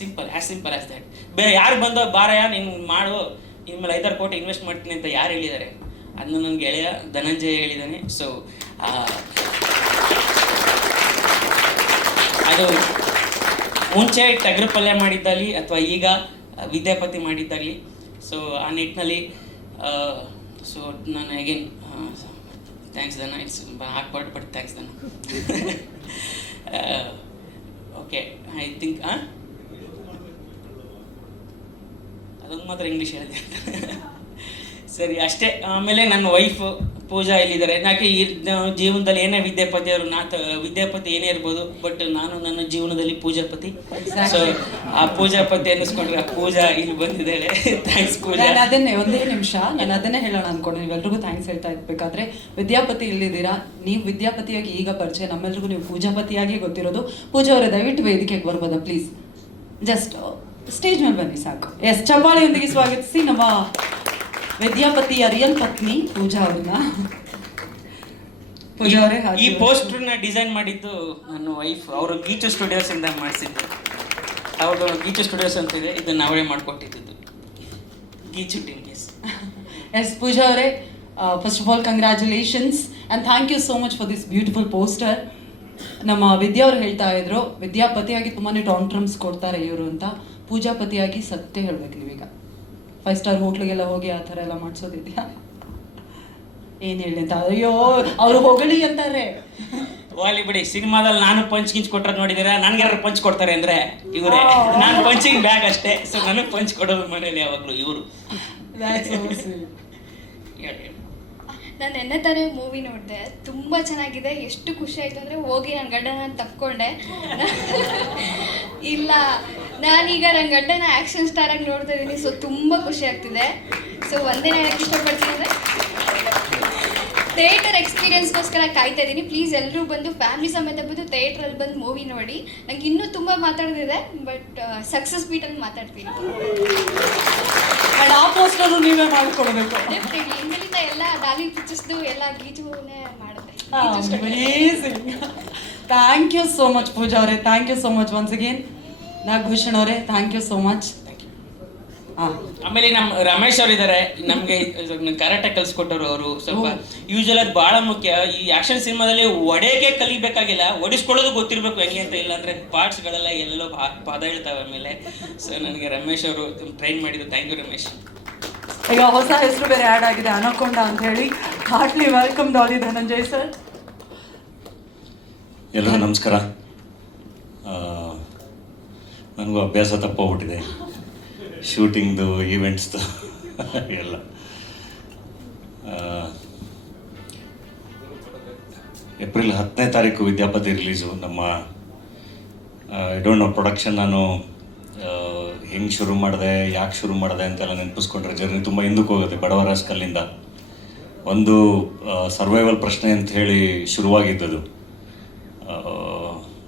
Simple as that. ಬೇರೆ ಯಾರು ಬಂದೋ ಬಾರಯ್ಯ ನೀನು ಮಾಡು, ಇನ್ಮೇಲೆ 5-6 ಕೋಟಿ ಇನ್ವೆಸ್ಟ್ ಮಾಡ್ತೀನಿ ಅಂತ ಯಾರು ಹೇಳಿದ್ದಾರೆ? ಅದನ್ನು ನನ್ನ ಗೆಳೆಯ ಧನಂಜಯ ಹೇಳಿದ್ದಾನೆ. ಸೊ ಅದು ಮುಂಚೆ ಟಗರು ಪಲ್ಯ ಮಾಡಿದ್ದಾಗಲಿ ಅಥವಾ ಈಗ ವಿದ್ಯಾಪತಿ ಮಾಡಿದ್ದಾಗಲಿ, ಸೊ ಆ ನಿಟ್ಟಿನಲ್ಲಿ ಸೊ ನಾನು ಅಗೇನ್ ಥ್ಯಾಂಕ್ಸ್ ಧನ. ಇಟ್ಸ್ ಹಾಕ್ಬಾರ್ದು, ಬಟ್ ಥ್ಯಾಂಕ್ಸ್ ಧನ. ಓಕೆ, ಐ ಥಿಂಕ್ ಅದೊಂದು ಮಾತ್ರ ಇಂಗ್ಲೀಷ್ ಹೇಳಿದೆ ಸರಿ ಅಷ್ಟೇ. ಆಮೇಲೆ ನನ್ನ ವೈಫ್ ಪೂಜಾ ಇಲ್ಲಿದ್ದಾರೆ. ನಾಕೆ ಈ ಜೀವನದಲ್ಲಿ ಏನೇ ವಿದ್ಯಾಪತಿ ಅವರು ವಿದ್ಯಾಪತಿ ಏನೇ ಇರ್ಬೋದು, ಬಟ್ ನಾನು ನನ್ನ ಜೀವನದಲ್ಲಿ ಪೂಜಾಪತಿ. ಸೊ ಆ ಪೂಜಾಪತಿ ಅನ್ನಿಸ್ಕೊಂಡ್ರೆ ಆ ಪೂಜಾ ಇಲ್ಲಿ ಬಂದಿದ್ದಾಳೆ. ಥ್ಯಾಂಕ್ಸ್ ಪೂಜಾ. ಅದನ್ನೇ ಒಂದೇ ನಿಮಿಷ ನಾನು ಅದನ್ನೇ ಹೇಳೋಣ ಅನ್ಕೊಂಡು ನೀವೆಲ್ರಿಗೂ ಥ್ಯಾಂಕ್ಸ್ ಹೇಳ್ತಾ ಇರ್ಬೇಕಾದ್ರೆ, ವಿದ್ಯಾಪತಿ ಇಲ್ಲಿದ್ದೀರಾ, ನೀವು ವಿದ್ಯಾಪತಿಯಾಗಿ ಈಗ ಪರಿಚಯ, ನಮ್ಮೆಲ್ರಿಗೂ ನೀವು ಪೂಜಾಪತಿಯಾಗಿ ಗೊತ್ತಿರೋದು. ಪೂಜಾ ಅವರೇ ದಯವಿಟ್ಟು ವೇದಿಕೆಗೆ ಬರ್ಬೋದಾ ಪ್ಲೀಸ್? ಜಸ್ಟ್ ಸ್ಟೇಜ್ ಮೇಲೆ ಬನ್ನಿ ಸಾಕು. ಎಸ್, ಚಪ್ಪಾಳೆಯೊಂದಿಗೆ ಸ್ವಾಗತಿಸಿ ನಮ್ಮ ವಿದ್ಯಾಪತಿಯ ರಿಯಲ್ ಪತ್ನಿ ಪೂಜಾ ಅವ್ರನ್ನ. ಪೂಜಾ ಅವರೇ, ಈ ಪೋಸ್ಟರ್ನ ಡಿಸೈನ್ ಮಾಡಿದ್ದು ನನ್ನ ವೈಫ್. ಅವರು ಗೀಚು ಸ್ಟುಡಿಯೋಸ್ ಇಂದ ಮಾಡಿಸಿದ್ದು. ಅವ್ರದ್ದು ಗೀಚು ಸ್ಟುಡಿಯೋಸ್ ಅಂತ ಇದೆ, ಇದನ್ನ ಅವರೇ ಮಾಡಿಕೊಟ್ಟಿದ್ದು ಗೀಚು ಟೀಮ್. ಎಸ್ ಪೂಜಾ ಅವರೇ, first of all congratulations and thank you so much for this beautiful poster. ನಮ್ಮ ವಿದ್ಯಾ ಅವ್ರು ಹೇಳ್ತಾ ಇದ್ರು, ವಿದ್ಯಾಪತಿಯಾಗಿ ತುಂಬಾ ಟಾಂಟ್ರಮ್ಸ್ ಕೊಡ್ತಾರೆ ಇವರು ಅಂತ. ಪೂಜಾಪತಿಯಾಗಿ ಸತ್ಯ ಹೇಳ್ಬೇಕು ನೀವೀಗ. 5 ಸ್ಟಾರ್ ಹೋಟ್ಲಿಗೆಲ್ಲ ಹೋಗಿ ಆ ಥರ ಎಲ್ಲ ಮಾಡಿಸೋದಿದೆಯಾ? ಏನು ಹೇಳಿ ಅಂತ? ಅಯ್ಯೋ, ಅವರು ಹೊಗಳಿ ಅಂತಾರೆ. ವಾಲಿ ಬಿಡಿ, ಸಿನಿಮಾದಲ್ಲಿ ನಾನು ಪಂಚ್ ಗಿಂಚ್ ಕೊಟ್ಟರೆ ನೋಡಿದ್ದೀರಾ? ನನಗೆ ಯಾರು ಪಂಚ್ ಕೊಡ್ತಾರೆ ಅಂದರೆ ಇವರೇ. ನಾನು ಪಂಚಿಂಗ್ ಬ್ಯಾಗ್ ಅಷ್ಟೇ. ಸೊ ನನಗೆ ಪಂಚ್ ಕೊಡೋದು ಮನೇಲಿ ಯಾವಾಗಲೂ ಇವರು. ನಾನು ನೆನ್ನೆ ತಾನೇ ಮೂವಿ ನೋಡಿದೆ, ತುಂಬ ಚೆನ್ನಾಗಿದೆ. ಎಷ್ಟು ಖುಷಿ ಆಯಿತು ಅಂದರೆ ಹೋಗಿ ನನ್ನ ಗಂಡನ ತಪ್ಕೊಂಡೆ. ಇಲ್ಲ, ನಾನೀಗ ನನ್ನ ಗಂಡನ ಆ್ಯಕ್ಷನ್ ಸ್ಟಾರಾಗಿ ನೋಡ್ತಾ ಇದ್ದೀನಿ. ಸೊ ತುಂಬ ಖುಷಿ ಆಗ್ತಿದೆ. ಸೊ ಒಂದೇ ಹೇಳಕ್ಕೆ ಇಷ್ಟಪಡ್ತೀನಿ ಅಂದರೆ, ಥಿಯೇಟರ್ ಎಕ್ಸ್ಪೀರಿಯನ್ಸ್ಗೋಸ್ಕರ ಕಾಯ್ತಾ ಇದ್ದೀನಿ. ಪ್ಲೀಸ್ ಎಲ್ಲರೂ ಬಂದು ಫ್ಯಾಮಿಲಿ ಸಮೇತ ಬಂದು ಥಿಯೇಟ್ರಲ್ಲಿ ಬಂದು ಮೂವಿ ನೋಡಿ. ನಂಗೆ ಇನ್ನೂ ತುಂಬ ಮಾತಾಡೋದಿದೆ, ಬಟ್ ಸಕ್ಸಸ್ ಮೀಟಲ್ಲಿ ಮಾತಾಡ್ತೀನಿ. ಆ ಪೋಸ್ಟರ್ ನೀವೇ ಮಾಡಿಕೊಡ್ಬೇಕು. ಇನ್ಮೇಲಿಂದ ಎಲ್ಲ ಡಾಲಿ ಪಿಕ್ಚರ್ಸ್ದು ಎಲ್ಲ ಗೀಚುನೇ ಮಾಡುತ್ತೆ. Thank you so much Pooja ಅವರೇ, thank you so much once again. Nagabhushan ಅವರೇ, ಥ್ಯಾಂಕ್ ಯು ಸೋ ಮಚ್. ಆಮೇಲೆ ನಮ್ಮ ರಮೇಶ್ ಅವರು ಇದ್ದಾರೆ, ನಮಗೆ ಕರಾಟೆ ಕಲಿಸ್ಕೊಟ್ಟರು ಅವರು. ಸ್ವಲ್ಪ ಯೂಶುವಲ್ ಅದು ಭಾಳ ಮುಖ್ಯ. ಈ ಆಕ್ಷನ್ ಸಿನಿಮಾದಲ್ಲಿ ಒಡೆಗೆ ಕಲಿಬೇಕಾಗಿಲ್ಲ, ಒಡಿಸ್ಕೊಳ್ಳೋದು ಗೊತ್ತಿರಬೇಕು ಹೆಂಗೆ ಅಂತ. ಇಲ್ಲಾಂದ್ರೆ ಪಾರ್ಟ್ಸ್ಗಳೆಲ್ಲ ಎಲ್ಲೆಲ್ಲೋ ಪಾದ ಹೇಳ್ತಾವೆ ಆಮೇಲೆ. ಸೊ ನನಗೆ ರಮೇಶ್ ಅವರು ಟ್ರೈನ್ ಮಾಡಿದ್ರು. Thank you Ramesh. ಈಗ ಹೊಸ ಹೆಸರು ಬೇರೆ ಆ್ಯಡ್ ಆಗಿದೆ, ಅನಕೊಂಡ ಅಂತ ಹೇಳಿ. Heartly welcome Daali Dhananjay sir. ಎಲ್ಲರಿಗೂ ನಮಸ್ಕಾರ. ನನಗೂ ಅಭ್ಯಾಸ ತಪ್ಪೋಗ್ಬಿಟ್ಟಿದೆ, ಶೂಟಿಂಗ್ದು, ಈವೆಂಟ್ಸ್ದು ಎಲ್ಲ. ಏಪ್ರಿಲ್ 10ನೇ ತಾರೀಕು ವಿದ್ಯಾಪತಿ ರಿಲೀಸು. ನಮ್ಮ ಐ ಡೋಂಟ್ ನೋ ಪ್ರೊಡಕ್ಷನ್ ನಾನು ಹೆಂಗೆ ಶುರು ಮಾಡಿದೆ, ಯಾಕೆ ಶುರು ಮಾಡಿದೆ ಅಂತೆಲ್ಲ ನೆನಪಿಸ್ಕೊಂಡ್ರೆ ಜರ್ನಿ ತುಂಬ ಹಿಂದಕ್ಕೆ ಹೋಗುತ್ತೆ. ಬಡವರ ಸ್ಕಲ್ಲಿಂದ ಒಂದು ಸರ್ವೈವಲ್ ಪ್ರಶ್ನೆ ಅಂತ ಹೇಳಿ ಶುರುವಾಗಿದ್ದದು.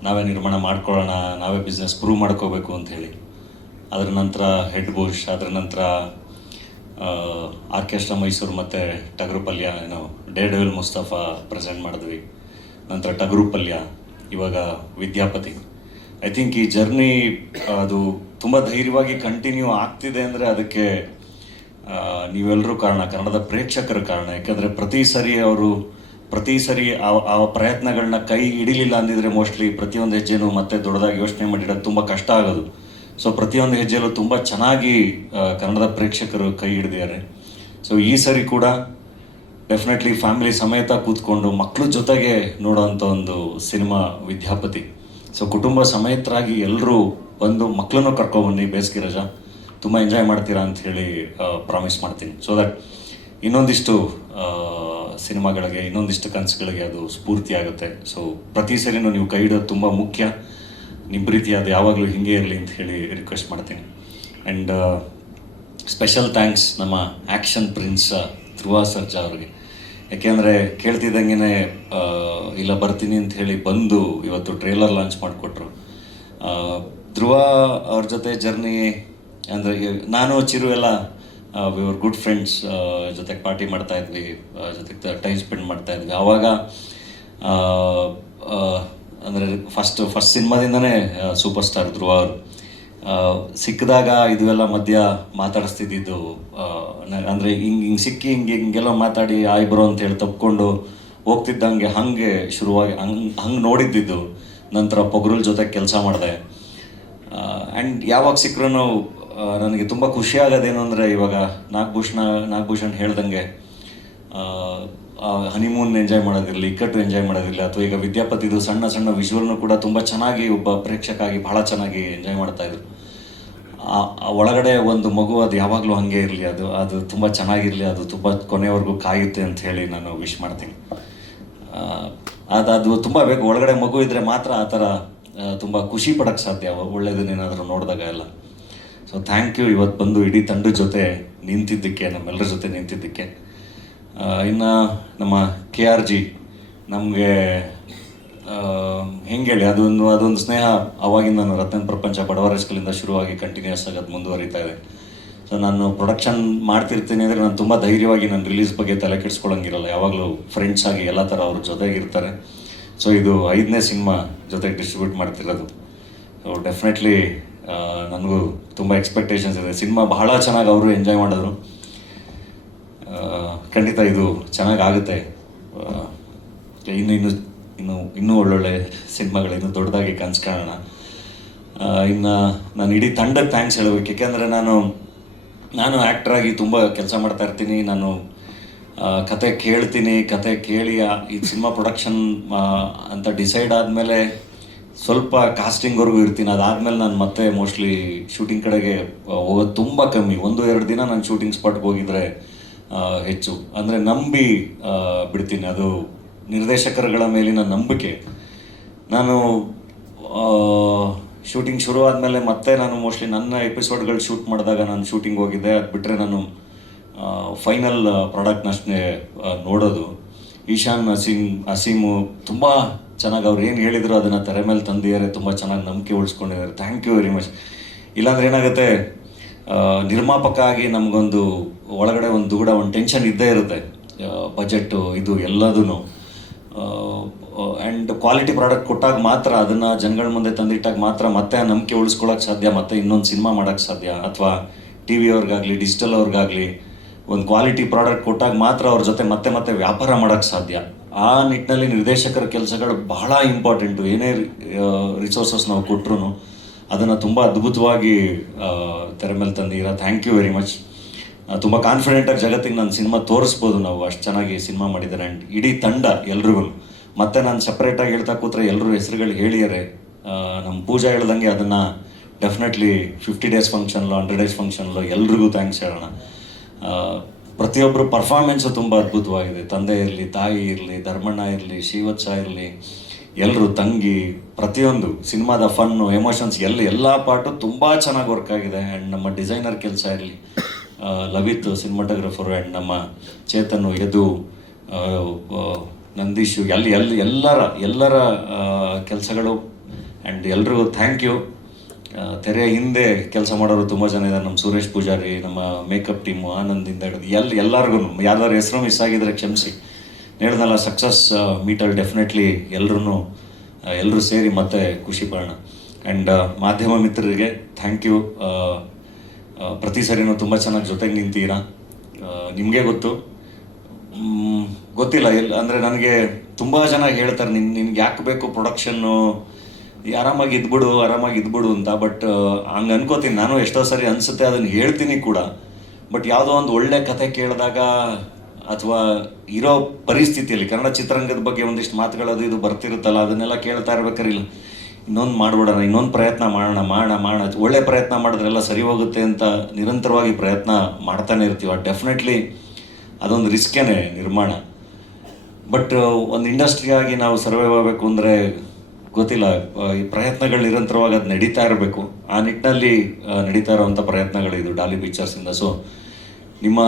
ನಾವೇ ನಿರ್ಮಾಣ ಮಾಡ್ಕೊಳ್ಳೋಣ, ನಾವೇ ಬಿಸ್ನೆಸ್ ಪ್ರೂವ್ ಮಾಡ್ಕೋಬೇಕು ಅಂತ ಹೇಳಿ. ಅದರ ನಂತರ ಹೆಡ್ ಬುಷ್, ಅದರ ನಂತರ ಆರ್ಕೆಸ್ಟ್ರಾ ಮೈಸೂರು ಮತ್ತು ಟಗರು ಪಲ್ಯ, ಏನೋ ಡೇ ಡೆವಿಲ್ ಮುಸ್ತಫಾ ಪ್ರೆಸೆಂಟ್ ಮಾಡಿದ್ವಿ. ನಂತರ ಟಗರು ಪಲ್ಯ, ಇವಾಗ ವಿದ್ಯಾಪತಿ. ಐ ಥಿಂಕ್ ಈ ಜರ್ನಿ ಅದು ತುಂಬ ಧೈರ್ಯವಾಗಿ ಕಂಟಿನ್ಯೂ ಆಗ್ತಿದೆ ಅಂದರೆ ಅದಕ್ಕೆ ನೀವೆಲ್ಲರೂ ಕಾರಣ, ಕನ್ನಡದ ಪ್ರೇಕ್ಷಕರ ಕಾರಣ. ಯಾಕಂದರೆ ಪ್ರತಿ ಸರಿ ಆ ಪ್ರಯತ್ನಗಳನ್ನ ಕೈ ಹಿಡಿಲಿಲ್ಲ ಅಂದಿದ್ರೆ ಮೋಸ್ಟ್ಲಿ ಪ್ರತಿಯೊಂದು ಹೆಜ್ಜೆನೂ ಮತ್ತೆ ದೊಡ್ಡದಾಗಿ ಯೋಚನೆ ಮಾಡಿಡೋದು ತುಂಬ ಕಷ್ಟ ಆಗೋದು. ಸೊ ಪ್ರತಿಯೊಂದು ಹೆಜ್ಜೆಯಲ್ಲೂ ತುಂಬ ಚೆನ್ನಾಗಿ ಕನ್ನಡದ ಪ್ರೇಕ್ಷಕರು ಕೈ ಹಿಡಿದಿದ್ದಾರೆ. ಸೊ ಈ ಸರಿ ಕೂಡ ಡೆಫಿನೆಟ್ಲಿ ಫ್ಯಾಮಿಲಿ ಸಮೇತ ಕೂತ್ಕೊಂಡು ಮಕ್ಕಳ ಜೊತೆಗೆ ನೋಡೋವಂಥ ಒಂದು ಸಿನಿಮಾ ವಿದ್ಯಾಪತಿ. ಸೊ ಕುಟುಂಬ ಸಮೇತರಾಗಿ ಎಲ್ಲರೂ ಬಂದು ಮಕ್ಕಳನ್ನು ಕರ್ಕೊಬನ್ನಿ, ಬೇಸಿಗೆ ರಜಾ ತುಂಬ ಎಂಜಾಯ್ ಮಾಡ್ತೀರಾ ಅಂತ ಹೇಳಿ ಪ್ರಾಮಿಸ್ ಮಾಡ್ತೀನಿ. ಸೊ ದಟ್ ಇನ್ನೊಂದಿಷ್ಟು ಸಿನಿಮಾಗಳಿಗೆ, ಇನ್ನೊಂದಿಷ್ಟು ಕನಸುಗಳಿಗೆ ಅದು ಸ್ಫೂರ್ತಿ ಆಗುತ್ತೆ. ಸೊ ಪ್ರತಿ ಸರಿನೂ ನೀವು ಕೈ ಹಿಡೋದು ತುಂಬ ಮುಖ್ಯ. ನಿಮ್ಮ ಪ್ರೀತಿ ಅದು ಯಾವಾಗಲೂ ಹಿಂಗೆ ಇರಲಿ ಅಂತ ಹೇಳಿ ರಿಕ್ವೆಸ್ಟ್ ಮಾಡ್ತೀನಿ. ಆ್ಯಂಡ್ ಸ್ಪೆಷಲ್ ಥ್ಯಾಂಕ್ಸ್ ನಮ್ಮ ಆ್ಯಕ್ಷನ್ ಪ್ರಿನ್ಸ್ ಧ್ರುವ ಸರ್ಜಾ ಅವ್ರಿಗೆ. ಯಾಕೆಂದರೆ ಕೇಳ್ತಿದ್ದಂಗೆ ಇಲ್ಲ ಬರ್ತೀನಿ ಅಂತ ಹೇಳಿ ಬಂದು ಇವತ್ತು ಟ್ರೇಲರ್ ಲಾಂಚ್ ಮಾಡಿಕೊಟ್ರು. ಧ್ರುವ ಅವ್ರ ಜೊತೆ ಜರ್ನಿ ಅಂದರೆ ನಾನು ಚಿರು ಎಲ್ಲ ವಿ ವರ್ ಗುಡ್ ಫ್ರೆಂಡ್ಸ್, ಜೊತೆಗೆ ಪಾರ್ಟಿ ಮಾಡ್ತಾಯಿದ್ವಿ, ಜೊತೆಗೆ ಟೈಮ್ ಸ್ಪೆಂಡ್ ಮಾಡ್ತಾಯಿದ್ವಿ. ಆವಾಗ ಅಂದರೆ ಫಸ್ಟ್ ಸಿನಿಮಾದಿಂದನೇ ಸೂಪರ್ ಸ್ಟಾರ್ ಧ್ರುವ ಅವರು. ಸಿಕ್ಕಿದಾಗ ಇದೆಲ್ಲ ಮಧ್ಯ ಮಾತಾಡಿಸ್ತಿದ್ದು, ಅಂದರೆ ಹಿಂಗೆ ಸಿಕ್ಕಿ ಹಿಂಗೆಲ್ಲ ಮಾತಾಡಿ ಆಯ್ ಬರೋ ಅಂತ ಹೇಳಿ ತಪ್ಕೊಂಡು ಹೋಗ್ತಿದ್ದಂಗೆ ಹಾಗೆ ಶುರುವಾಗಿ ಹಂಗೆ ನೋಡಿದ್ದಿದ್ದು. ನಂತರ ಪೊಗರುಲ್ ಜೊತೆ ಕೆಲಸ ಮಾಡಿದೆ. ಆ್ಯಂಡ್ ಯಾವಾಗ ಸಿಕ್ಕರೂ ನನಗೆ ತುಂಬ ಖುಷಿಯಾಗೋದೇನು ಅಂದರೆ, ಇವಾಗ ನಾಗಭೂಷಣ್ ಹೇಳ್ದಂಗೆ ಹನಿಮೂನ್ ಎಂಜಾಯ್ ಮಾಡೋದಿರಲಿ, ಇಕ್ಕಟ್ಟು ಎಂಜಾಯ್ ಮಾಡೋದಿರಲಿ, ಅಥವಾ ಈಗ ವಿದ್ಯಾಪತಿದು ಸಣ್ಣ ಸಣ್ಣ ವಿಜುವಲ್ನು ಕೂಡ ತುಂಬ ಚೆನ್ನಾಗಿ ಒಬ್ಬ ಪ್ರೇಕ್ಷಕ ಆಗಿ ಭಾಳ ಚೆನ್ನಾಗಿ ಎಂಜಾಯ್ ಮಾಡ್ತಾಯಿದ್ರು. ಒಳಗಡೆ ಒಂದು ಮಗು ಅದು ಯಾವಾಗಲೂ ಹಾಗೆ ಇರಲಿ, ಅದು ತುಂಬ ಚೆನ್ನಾಗಿರಲಿ, ಅದು ತುಂಬ ಕೊನೆಯವರೆಗೂ ಕಾಯುತ್ತೆ ಅಂತ ಹೇಳಿ ನಾನು ವಿಶ್ ಮಾಡ್ತೀನಿ. ಅದು ತುಂಬ ಬೇಕು. ಒಳಗಡೆ ಮಗು ಇದ್ದರೆ ಮಾತ್ರ ಆ ಥರ ತುಂಬ ಖುಷಿ ಪಡೋಕ್ಕೆ ಸಾಧ್ಯ, ಒಳ್ಳೆಯದನ್ನೇನಾದರೂ ನೋಡಿದಾಗ ಎಲ್ಲ. ಸೊ ಥ್ಯಾಂಕ್ ಯು ಇವತ್ತು ಬಂದು ಇಡೀ ತಂಡದ ಜೊತೆ ನಿಂತಿದ್ದಕ್ಕೆ, ನಮ್ಮೆಲ್ಲರ ಜೊತೆ ನಿಂತಿದ್ದಕ್ಕೆ. ಇನ್ನು ನಮ್ಮ KRG ನಮಗೆ ಹೆಂಗೆ ಹೇಳಿ, ಅದೊಂದು ಸ್ನೇಹ ಅವಾಗಿಂದ ನಾನು ರತ್ನ ಪ್ರಪಂಚ ಬಡವರ ಸ್ಕೂಲಿಂದ ಶುರುವಾಗಿ ಕಂಟಿನ್ಯೂಸ್ ಆಗಿ ಅದು ಮುಂದುವರಿತಾ ಇದೆ. ಸೊ ನಾನು ಪ್ರೊಡಕ್ಷನ್ ಮಾಡ್ತಿರ್ತೀನಿ ಅಂದರೆ ನಾನು ತುಂಬ ಧೈರ್ಯವಾಗಿ ನಾನು ರಿಲೀಸ್ ಬಗ್ಗೆ ತಲೆ ಕೆಡಿಸ್ಕೊಳ್ಳೋಂಗಿರಲ್ಲ. ಯಾವಾಗಲೂ ಫ್ರೆಂಡ್ಸ್ ಆಗಿ ಎಲ್ಲ ಥರ ಅವ್ರ ಜೊತೆಗಿರ್ತಾರೆ. ಸೊ ಇದು 5ನೇ ಸಿನಿಮಾ ಜೊತೆಗೆ ಡಿಸ್ಟ್ರಿಬ್ಯೂಟ್ ಮಾಡ್ತಿರೋದು. ಸೊ ಡೆಫಿನೆಟ್ಲಿ ನನಗೂ ತುಂಬ ಎಕ್ಸ್ಪೆಕ್ಟೇಷನ್ಸ್ ಇದೆ. ಸಿನಿಮಾ ಬಹಳ ಚೆನ್ನಾಗಿ ಅವರು ಎಂಜಾಯ್ ಮಾಡಿದ್ರು. ಖಂಡಿತ ಇದು ಚೆನ್ನಾಗಾಗುತ್ತೆ. ಇನ್ನೂ ಒಳ್ಳೊಳ್ಳೆ ಸಿನಿಮಾಗಳು ಇನ್ನೂ ದೊಡ್ಡದಾಗಿ ಕನಸು ಕಾಣೋಣ. ಇನ್ನು ನಾನು ಇಡೀ ತಂಡಕ್ಕೆ ಥ್ಯಾಂಕ್ಸ್ ಹೇಳಬೇಕು. ಯಾಕೆಂದರೆ ನಾನು ಆ್ಯಕ್ಟ್ರಾಗಿ ತುಂಬ ಕೆಲಸ ಮಾಡ್ತಾ ಇರ್ತೀನಿ. ನಾನು ಕತೆ ಕೇಳ್ತೀನಿ, ಕತೆ ಕೇಳಿ ಈ ಸಿನಿಮಾ ಪ್ರೊಡಕ್ಷನ್ ಅಂತ ಡಿಸೈಡ್ ಆದಮೇಲೆ ಸ್ವಲ್ಪ ಕಾಸ್ಟಿಂಗ್ವರೆಗೂ ಇರ್ತೀನಿ. ಅದಾದಮೇಲೆ ನಾನು ಮತ್ತೆ ಮೋಸ್ಟ್ಲಿ ಶೂಟಿಂಗ್ ಕಡೆಗೆ ಹೋಗೋದು ತುಂಬ ಕಮ್ಮಿ. 1-2 ದಿನ ನಾನು ಶೂಟಿಂಗ್ ಸ್ಪಾಟ್ಗೆ ಹೋಗಿದ್ರೆ ಹೆಚ್ಚು. ಅಂದರೆ ನಂಬಿ ಬಿಡ್ತೀನಿ. ಅದು ನಿರ್ದೇಶಕರುಗಳ ಮೇಲಿನ ನಂಬಿಕೆ. ನಾನು ಶೂಟಿಂಗ್ ಶುರು ಆದಮೇಲೆ ಮತ್ತೆ ನಾನು ಮೋಸ್ಟ್ಲಿ ನನ್ನ ಎಪಿಸೋಡ್ಗಳು ಶೂಟ್ ಮಾಡಿದಾಗ ನಾನು ಶೂಟಿಂಗ್ ಹೋಗಿದ್ದೆ. ಅದು ಬಿಟ್ಟರೆ ನಾನು ಫೈನಲ್ ಪ್ರಾಡಕ್ಟ್ನಷ್ಟೇ ನೋಡೋದು. ಈಶಾನ್ ಅಸೀಮು ತುಂಬ ಚೆನ್ನಾಗಿ ಅವ್ರು ಏನು ಹೇಳಿದ್ರು ಅದನ್ನು ತೆರೆ ಮೇಲೆ ತಂದಿದ್ದಾರೆ. ತುಂಬ ಚೆನ್ನಾಗಿ ನಂಬಿಕೆ ಉಳಿಸ್ಕೊಂಡಿದ್ದಾರೆ. Thank you very much. ಇಲ್ಲಾಂದ್ರೆ ಏನಾಗುತ್ತೆ, ನಿರ್ಮಾಪಕ ಆಗಿ ನಮಗೊಂದು ಒಳಗಡೆ ಒಂದು ದುಗುಡ, ಒಂದು ಟೆನ್ಷನ್ ಇದ್ದೇ ಇರುತ್ತೆ. ಬಜೆಟ್ಟು ಇದು ಎಲ್ಲದೂ. ಆ್ಯಂಡ್ ಕ್ವಾಲಿಟಿ ಪ್ರಾಡಕ್ಟ್ ಕೊಟ್ಟಾಗ ಮಾತ್ರ, ಅದನ್ನು ಜನಗಳ ಮುಂದೆ ತಂದಿಟ್ಟಾಗ ಮಾತ್ರ ಮತ್ತೆ ಆ ನಂಬಿಕೆ ಉಳಿಸ್ಕೊಳ್ಳೋಕೆ ಸಾಧ್ಯ, ಮತ್ತೆ ಇನ್ನೊಂದು ಸಿನಿಮಾ ಮಾಡೋಕ್ಕೆ ಸಾಧ್ಯ. ಅಥವಾ ಟಿ ವಿ ಅವ್ರಿಗಾಗಲಿ ಡಿಜಿಟಲ್ ಅವ್ರಿಗಾಗಲಿ ಒಂದು ಕ್ವಾಲಿಟಿ ಪ್ರಾಡಕ್ಟ್ ಕೊಟ್ಟಾಗ ಮಾತ್ರ ಅವ್ರ ಜೊತೆ ಮತ್ತೆ ವ್ಯಾಪಾರ ಮಾಡೋಕ್ಕೆ ಸಾಧ್ಯ. ಆ ನಿಟ್ಟಿನಲ್ಲಿ ನಿರ್ದೇಶಕರ ಕೆಲಸಗಳು ಬಹಳ ಇಂಪಾರ್ಟೆಂಟು. ಏನೇ ರಿಸೋರ್ಸಸ್ ನಾವು ಕೊಟ್ಟರು ಅದನ್ನು ತುಂಬ ಅದ್ಭುತವಾಗಿ ತೆರೆ ಮೇಲೆ ತಂದಿರ. Thank you very much. ತುಂಬ ಕಾನ್ಫಿಡೆಂಟಾಗಿ ಜಗತ್ತಿಗೆ ನಾನು ಸಿನಿಮಾ ತೋರಿಸ್ಬೋದು. ನಾವು ಅಷ್ಟು ಚೆನ್ನಾಗಿ ಸಿನಿಮಾ ಮಾಡಿದ್ದಾರೆ. ಆ್ಯಂಡ್ ಇಡೀ ತಂಡ ಎಲ್ರಿಗೂ. ಮತ್ತು ನಾನು ಸಪ್ರೇಟಾಗಿ ಹೇಳ್ತಾ ಕೂತ್ರೆ ಎಲ್ಲರೂ ಹೆಸರುಗಳು ಹೇಳಿದ್ದಾರೆ. ನಮ್ಮ ಪೂಜಾ ಹೇಳ್ದಂಗೆ ಅದನ್ನು ಡೆಫಿನೆಟ್ಲಿ 50 ಡೇಸ್ ಫಂಕ್ಷನ್ಲು 100 ಡೇಸ್ ಫಂಕ್ಷನ್ಲು ಎಲ್ರಿಗೂ ಥ್ಯಾಂಕ್ಸ್ ಹೇಳೋಣ. ಪ್ರತಿಯೊಬ್ಬರು ಪರ್ಫಾರ್ಮೆನ್ಸು ತುಂಬ ಅದ್ಭುತವಾಗಿದೆ. ತಂದೆ ಇರಲಿ, ತಾಯಿ ಇರಲಿ, ಧರ್ಮಣ್ಣ ಇರಲಿ, ಶ್ರೀವತ್ಸ ಇರಲಿ, ಎಲ್ಲರೂ, ತಂಗಿ, ಪ್ರತಿಯೊಂದು ಸಿನಿಮಾದ ಫನ್ನು, ಎಮೋಷನ್ಸ್ ಎಲ್ಲ ಪಾರ್ಟು ತುಂಬ ಚೆನ್ನಾಗಿ ವರ್ಕ್ ಆಗಿದೆ. ಆ್ಯಂಡ್ ನಮ್ಮ ಡಿಸೈನರ್ ಕೆಲಸ ಇರಲಿ, ಲವಿತ್ ಸಿನಿಮಾಟೋಗ್ರಫರು, ಆ್ಯಂಡ್ ನಮ್ಮ ಚೇತನು, ಯದು, ನಂದೀಶು, ಎಲ್ಲರ ಕೆಲಸಗಳು. ಆ್ಯಂಡ್ ಎಲ್ರಿಗೂ ಥ್ಯಾಂಕ್ ಯು. ತೆರೆ ಹಿಂದೆ ಕೆಲಸ ಮಾಡೋರು ತುಂಬ ಜನ ಇದ್ದಾರೆ. ನಮ್ಮ ಸುರೇಶ್ ಪೂಜಾರಿ, ನಮ್ಮ ಮೇಕಪ್ ಟೀಮು, ಆನಂದಿಂದ ಹಿಡಿದು ಎಲ್ಲರಿಗೂ ಯಾರ್ದಾರು ಹೆಸರು ಮಿಸ್ ಆಗಿದ್ರೆ ಕ್ಷಮಿಸಿ. ಹೇಳ್ದಲ್ಲ, ಸಕ್ಸಸ್ ಮೀಟಲ್ಲಿ ಡೆಫಿನೆಟ್ಲಿ ಎಲ್ಲರೂ ಸೇರಿ ಮತ್ತೆ ಖುಷಿ ಪಡೋಣ. ಆ್ಯಂಡ್ ಮಾಧ್ಯಮ ಮಿತ್ರರಿಗೆ ಥ್ಯಾಂಕ್ ಯು. ಪ್ರತಿ ಸರಿನೂ ತುಂಬ ಚೆನ್ನಾಗಿ ಜೊತೆಗೆ ನಿಂತೀರಾ. ನಿಮಗೆ ಗೊತ್ತಿಲ್ಲ ಅಂದರೆ ನನಗೆ ತುಂಬ ಜನ ಹೇಳ್ತಾರೆ, ನಿನ್ಗೆ ಯಾಕೆ ಬೇಕು ಪ್ರೊಡಕ್ಷನ್ನು, ಆರಾಮಾಗಿ ಇದ್ಬಿಡು ಅಂತ. ಬಟ್ ಹಂಗೆ ಅನ್ಕೋತೀನಿ ನಾನು. ಎಷ್ಟೋ ಸರಿ ಅನಿಸುತ್ತೆ, ಅದನ್ನು ಹೇಳ್ತೀನಿ ಕೂಡ. ಬಟ್ ಯಾವುದೋ ಒಂದು ಒಳ್ಳೆ ಕತೆ ಕೇಳಿದಾಗ ಅಥವಾ ಇರೋ ಪರಿಸ್ಥಿತಿಯಲ್ಲಿ ಕನ್ನಡ ಚಿತ್ರರಂಗದ ಬಗ್ಗೆ ಒಂದಿಷ್ಟು ಮಾತುಗಳದು ಇದು ಬರ್ತಿರುತ್ತಲ್ಲ, ಅದನ್ನೆಲ್ಲ ಕೇಳ್ತಾ ಇರ್ಬೇಕಾರಿಲ್ಲ, ಇನ್ನೊಂದು ಮಾಡ್ಬಿಡೋಣ, ಇನ್ನೊಂದು ಪ್ರಯತ್ನ ಮಾಡೋಣ. ಒಳ್ಳೆ ಪ್ರಯತ್ನ ಮಾಡಿದ್ರೆಲ್ಲ ಸರಿ ಹೋಗುತ್ತೆ ಅಂತ ನಿರಂತರವಾಗಿ ಪ್ರಯತ್ನ ಮಾಡ್ತಾನೆ ಇರ್ತೀವಿ. ಡೆಫಿನೆಟ್ಲಿ ಅದೊಂದು ರಿಸ್ಕೇನೆ ನಿರ್ಮಾಣ. ಬಟ್ ಒಂದು ಇಂಡಸ್ಟ್ರಿಯಾಗಿ ನಾವು ಸರ್ವೈವ್ ಆಗಬೇಕು ಅಂದರೆ ಗೊತ್ತಿಲ್ಲ, ಈ ಪ್ರಯತ್ನಗಳು ನಿರಂತರವಾಗಿ ಅದು ನಡೀತಾ ಇರಬೇಕು. ಆ ನಿಟ್ಟಿನಲ್ಲಿ ನಡೀತಾ ಇರೋವಂಥ ಪ್ರಯತ್ನಗಳು ಇದು ಡಾಲಿ ಪಿಕ್ಚರ್ಸಿಂದ. ಸೊ ನಿಮ್ಮ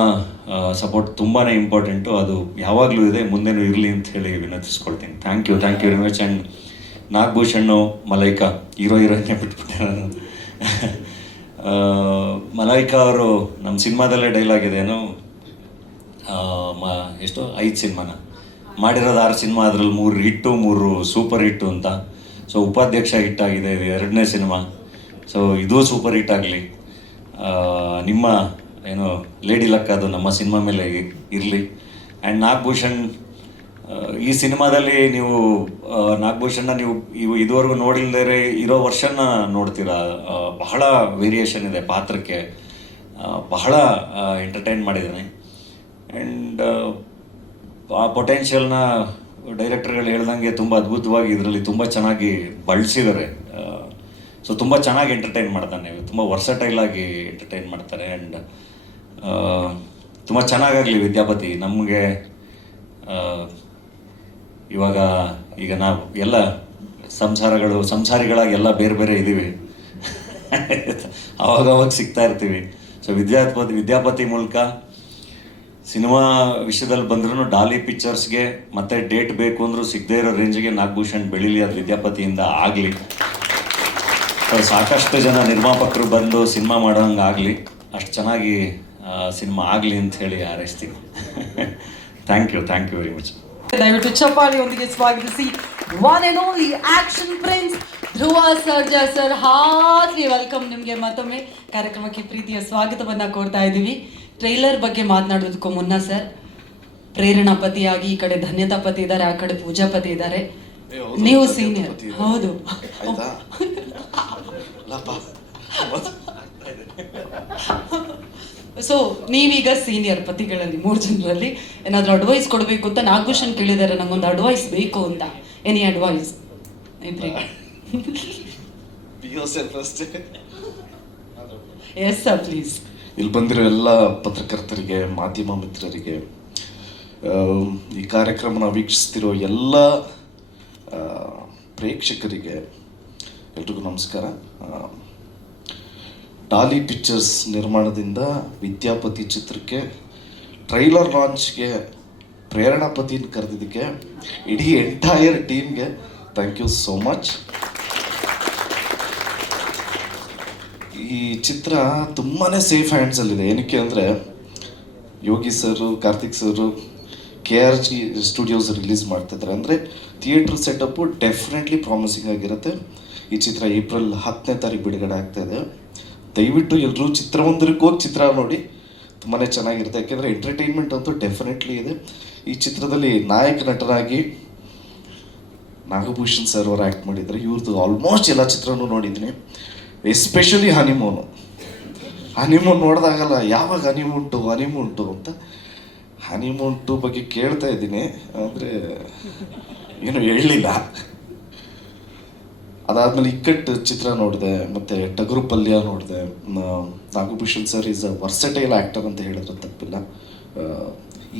ಸಪೋರ್ಟ್ ತುಂಬಾ ಇಂಪಾರ್ಟೆಂಟು. ಅದು ಯಾವಾಗಲೂ ಇದೆ, ಮುಂದೆನೂ ಇರಲಿ ಅಂತ ಹೇಳಿ ವಿನಂತಿಸ್ಕೊಳ್ತೀನಿ. Thank you very much. And Nagabhushan, Malaika, ಹೀರೋಯಿನ್ನೇ ಬಿಟ್ಬಿಟ್ಟೆ ನಾನು. ಮಲೈಕಾ ಅವರು ನಮ್ಮ ಸಿನಿಮಾದಲ್ಲೇ ಡೈಲಾಗ್ ಇದೇನು, ಎಷ್ಟು 5 ಸಿನಿಮಾನ ಮಾಡಿರೋದು, 6 ಸಿನಿಮಾ, ಅದರಲ್ಲಿ 3 ಹಿಟ್ಟು 3 ಸೂಪರ್ ಹಿಟ್ಟು ಅಂತ. ಸೊ ಉಪಾಧ್ಯಕ್ಷ ಹಿಟ್ಟಾಗಿದೆ, ಇದು 2ನೇ ಸಿನಿಮಾ. ಸೊ ಇದು ಸೂಪರ್ ಹಿಟ್ ಆಗಲಿ. ನಿಮ್ಮ ಏನು ಲೇಡಿ ಲಕ್ ಅದು ನಮ್ಮ ಸಿನಿಮಾ ಮೇಲೆ ಇರಲಿ. ಆ್ಯಂಡ್ ನಾಗಭೂಷಣ್, ಈ ಸಿನಿಮಾದಲ್ಲಿ ನೀವು ನಾಗಭೂಷಣ್ನ ನೀವು ಇದುವರೆಗೂ ನೋಡಿಲ್ಲದೇ ಇರೋ ವರ್ಷನ ನೋಡ್ತೀರಾ. ಬಹಳ ವೇರಿಯೇಷನ್ ಇದೆ ಪಾತ್ರಕ್ಕೆ, ಬಹಳ ಎಂಟರ್ಟೈನ್ ಮಾಡಿದ್ದಾನೆ. ಆ್ಯಂಡ್ ಆ ಪೊಟೆನ್ಷಿಯಲ್ನ ಡೈರೆಕ್ಟರ್ಗಳು ಹೇಳ್ದಂಗೆ ತುಂಬ ಅದ್ಭುತವಾಗಿ ಇದರಲ್ಲಿ ತುಂಬ ಚೆನ್ನಾಗಿ ಬಳಸಿದ್ದಾರೆ. ಸೊ ತುಂಬ ಚೆನ್ನಾಗಿ ಎಂಟರ್ಟೈನ್ ಮಾಡ್ತಾನೆ, ತುಂಬ ವರ್ಸಟೈಲ್ ಆಗಿ ಎಂಟರ್ಟೈನ್ ಮಾಡ್ತಾರೆ. ಆ್ಯಂಡ್ ತುಂಬ ಚೆನ್ನಾಗಾಗಲಿ ವಿದ್ಯಾಪತಿ. ನಮಗೆ ಈಗ ನಾವು ಎಲ್ಲ ಸಂಸಾರಿಗಳಾಗಿ ಎಲ್ಲ ಬೇರೆ ಬೇರೆ ಇದ್ದೀವಿ, ಅವಾಗವಾಗ ಸಿಗ್ತಾ ಇರ್ತೀವಿ. ಸೊ ವಿದ್ಯಾಪತಿ ಮೂಲಕ ಸಿನಿಮಾ ವಿಷಯದಲ್ಲಿ ಬಂದ್ರೂ ಡಾಲಿ ಪಿಕ್ಚರ್ಸ್ಗೆ ಮತ್ತೆ ಡೇಟ್ ಬೇಕು ಅಂದರೂ ಸಿಗದೇ ಇರೋ ರೇಂಜಿಗೆ ನಾಗಭೂಷಣ್ ಬೆಳೀಲಿ, ಅದು ವಿದ್ಯಾಪತಿಯಿಂದ ಆಗಲಿ. ಸಾಕಷ್ಟು ಜನ ನಿರ್ಮಾಪಕರು ಬಂದು ಸಿನಿಮಾ ಮಾಡೋಂಗೆ ಆಗಲಿ, ಅಷ್ಟು ಚೆನ್ನಾಗಿ ಸಿನಿಮಾ ಆಗಲಿ ಅಂತ ಹೇಳಿ ಹಾರೈಸ್ತೀನಿ. Thank you very much. ದಯವಿಟ್ಟು ಚಪ್ಪಾಳಿಯೊಂದಿಗೆ ಸ್ವಾಗತಿಸಿ one and only action prince Dhruva Sarja sir. Heartly welcome ನಿಮಗೆ. ಮತ್ತೊಮ್ಮೆ ಕಾರ್ಯಕ್ರಮಕ್ಕೆ ಪ್ರೀತಿಯ ಸ್ವಾಗತವನ್ನ ಕೋರ್ತಾ ಇದ್ದೀವಿ. ಟ್ರೈಲರ್ ಬಗ್ಗೆ ಮಾತನಾಡೋದಕ್ಕೂ ಮುನ್ನ ಸರ್, ಪ್ರೇರಣಾ ಪತಿಯಾಗಿ ಈ ಕಡೆ ಧನ್ಯತಾ ಪತಿ ಇದ್ದಾರೆ, ಆ ಕಡೆ ಪೂಜಾ ಪತಿ ಇದ್ದಾರೆ. ನೀವು ಸೀನಿಯರ್. ಹೌದು. ಸೊ ನೀವೀಗ ಸೀನಿಯರ್ ಪತಿಗಳಲ್ಲಿ 3 ಜನರಲ್ಲಿ ಏನಾದರೂ ಅಡ್ವೈಸ್ ಕೊಡಬೇಕು ಅಂತ ನಾಗಭೂಷಣ್ ಕೇಳಿದ್ದಾರೆ, ನಂಗೊಂದು ಅಡ್ವೈಸ್ ಬೇಕು ಅಂತ. ಎನಿ ಅಡ್ವೈಸ್ ಇಬ್ಬರಿಗೆ? Yes sir, please. ಇಲ್ಲಿ ಬಂದಿರೋ ಎಲ್ಲ ಪತ್ರಕರ್ತರಿಗೆ, ಮಾಧ್ಯಮ ಮಿತ್ರರಿಗೆ, ಈ ಕಾರ್ಯಕ್ರಮನ ವೀಕ್ಷಿಸ್ತಿರೋ ಎಲ್ಲ ಪ್ರೇಕ್ಷಕರಿಗೆ ಎಲ್ರಿಗೂ ನಮಸ್ಕಾರ. ಡಾಲಿ ಪಿಕ್ಚರ್ಸ್ ನಿರ್ಮಾಣದಿಂದ ವಿದ್ಯಾಪತಿ ಚಿತ್ರಕ್ಕೆ ಟ್ರೈಲರ್ ಲಾಂಚ್ಗೆ ಪ್ರೇರಣಾ ಪತಿನ ಕರೆದಿದ್ದಕ್ಕೆ ಇಡೀ ಎಂಟೈರ್ ಟೀಮ್ಗೆ ಥ್ಯಾಂಕ್ ಯು ಸೋ ಮಚ್. ಈ ಚಿತ್ರ ತುಂಬಾ ಸೇಫ್ ಹ್ಯಾಂಡ್ಸಲ್ಲಿದೆ. ಏನಕ್ಕೆ ಅಂದರೆ ಯೋಗಿ ಸರು, ಕಾರ್ತಿಕ್ ಸರು KRG ಸ್ಟುಡಿಯೋಸ್ ರಿಲೀಸ್ ಮಾಡ್ತಿದ್ದಾರೆ. ಅಂದರೆ ಥಿಯೇಟ್ರ್ ಸೆಟಪ್ಪು ಡೆಫಿನೆಟ್ಲಿ ಪ್ರಾಮಿಸಿಂಗ್ ಆಗಿರುತ್ತೆ. ಈ ಚಿತ್ರ ಏಪ್ರಿಲ್ 10ನೇ ತಾರೀಕು ಬಿಡುಗಡೆ ಆಗ್ತಾಯಿದೆ. ದಯವಿಟ್ಟು ಎಲ್ಲರೂ ಚಿತ್ರಮಂದಿರಕ್ಕೆ ಹೋಗಿ ಚಿತ್ರ ನೋಡಿ, ತುಂಬಾ ಚೆನ್ನಾಗಿರುತ್ತೆ. ಯಾಕೆಂದರೆ ಎಂಟರ್ಟೈನ್ಮೆಂಟ್ ಅಂತೂ ಡೆಫಿನೆಟ್ಲಿ ಇದೆ. ಈ ಚಿತ್ರದಲ್ಲಿ ನಾಯಕ ನಟರಾಗಿ ನಾಗಭೂಷಣ್ ಸರ್ ಅವರು ಆ್ಯಕ್ಟ್ ಮಾಡಿದ್ದಾರೆ. ಇವ್ರದ್ದು ಆಲ್ಮೋಸ್ಟ್ ಎಲ್ಲ ಚಿತ್ರನೂ ನೋಡಿದ್ದೀನಿ, ಎಸ್ಪೆಷಲಿ ಹನಿಮೂನು ನೋಡಿದಾಗಲ್ಲ ಯಾವಾಗ ಹನಿಮೂನ್ ಟು ಅಂತ. ಹನಿಮೂನ್ 2 ಬಗ್ಗೆ ಕೇಳ್ತಾ ಇದ್ದೀನಿ, ಅಂದರೆ ಏನು ಹೇಳಲಿಲ್ಲ. ಅದಾದಮೇಲೆ ಇಕ್ಕಟ್ಟು ಚಿತ್ರ ನೋಡಿದೆ, ಮತ್ತು ಟಗರು ಪಲ್ಯ ನೋಡಿದೆ. Nagabhushan sir is a versatile actor ಅಂತ ಹೇಳಿದ್ರೆ ತಪ್ಪಿಲ್ಲ.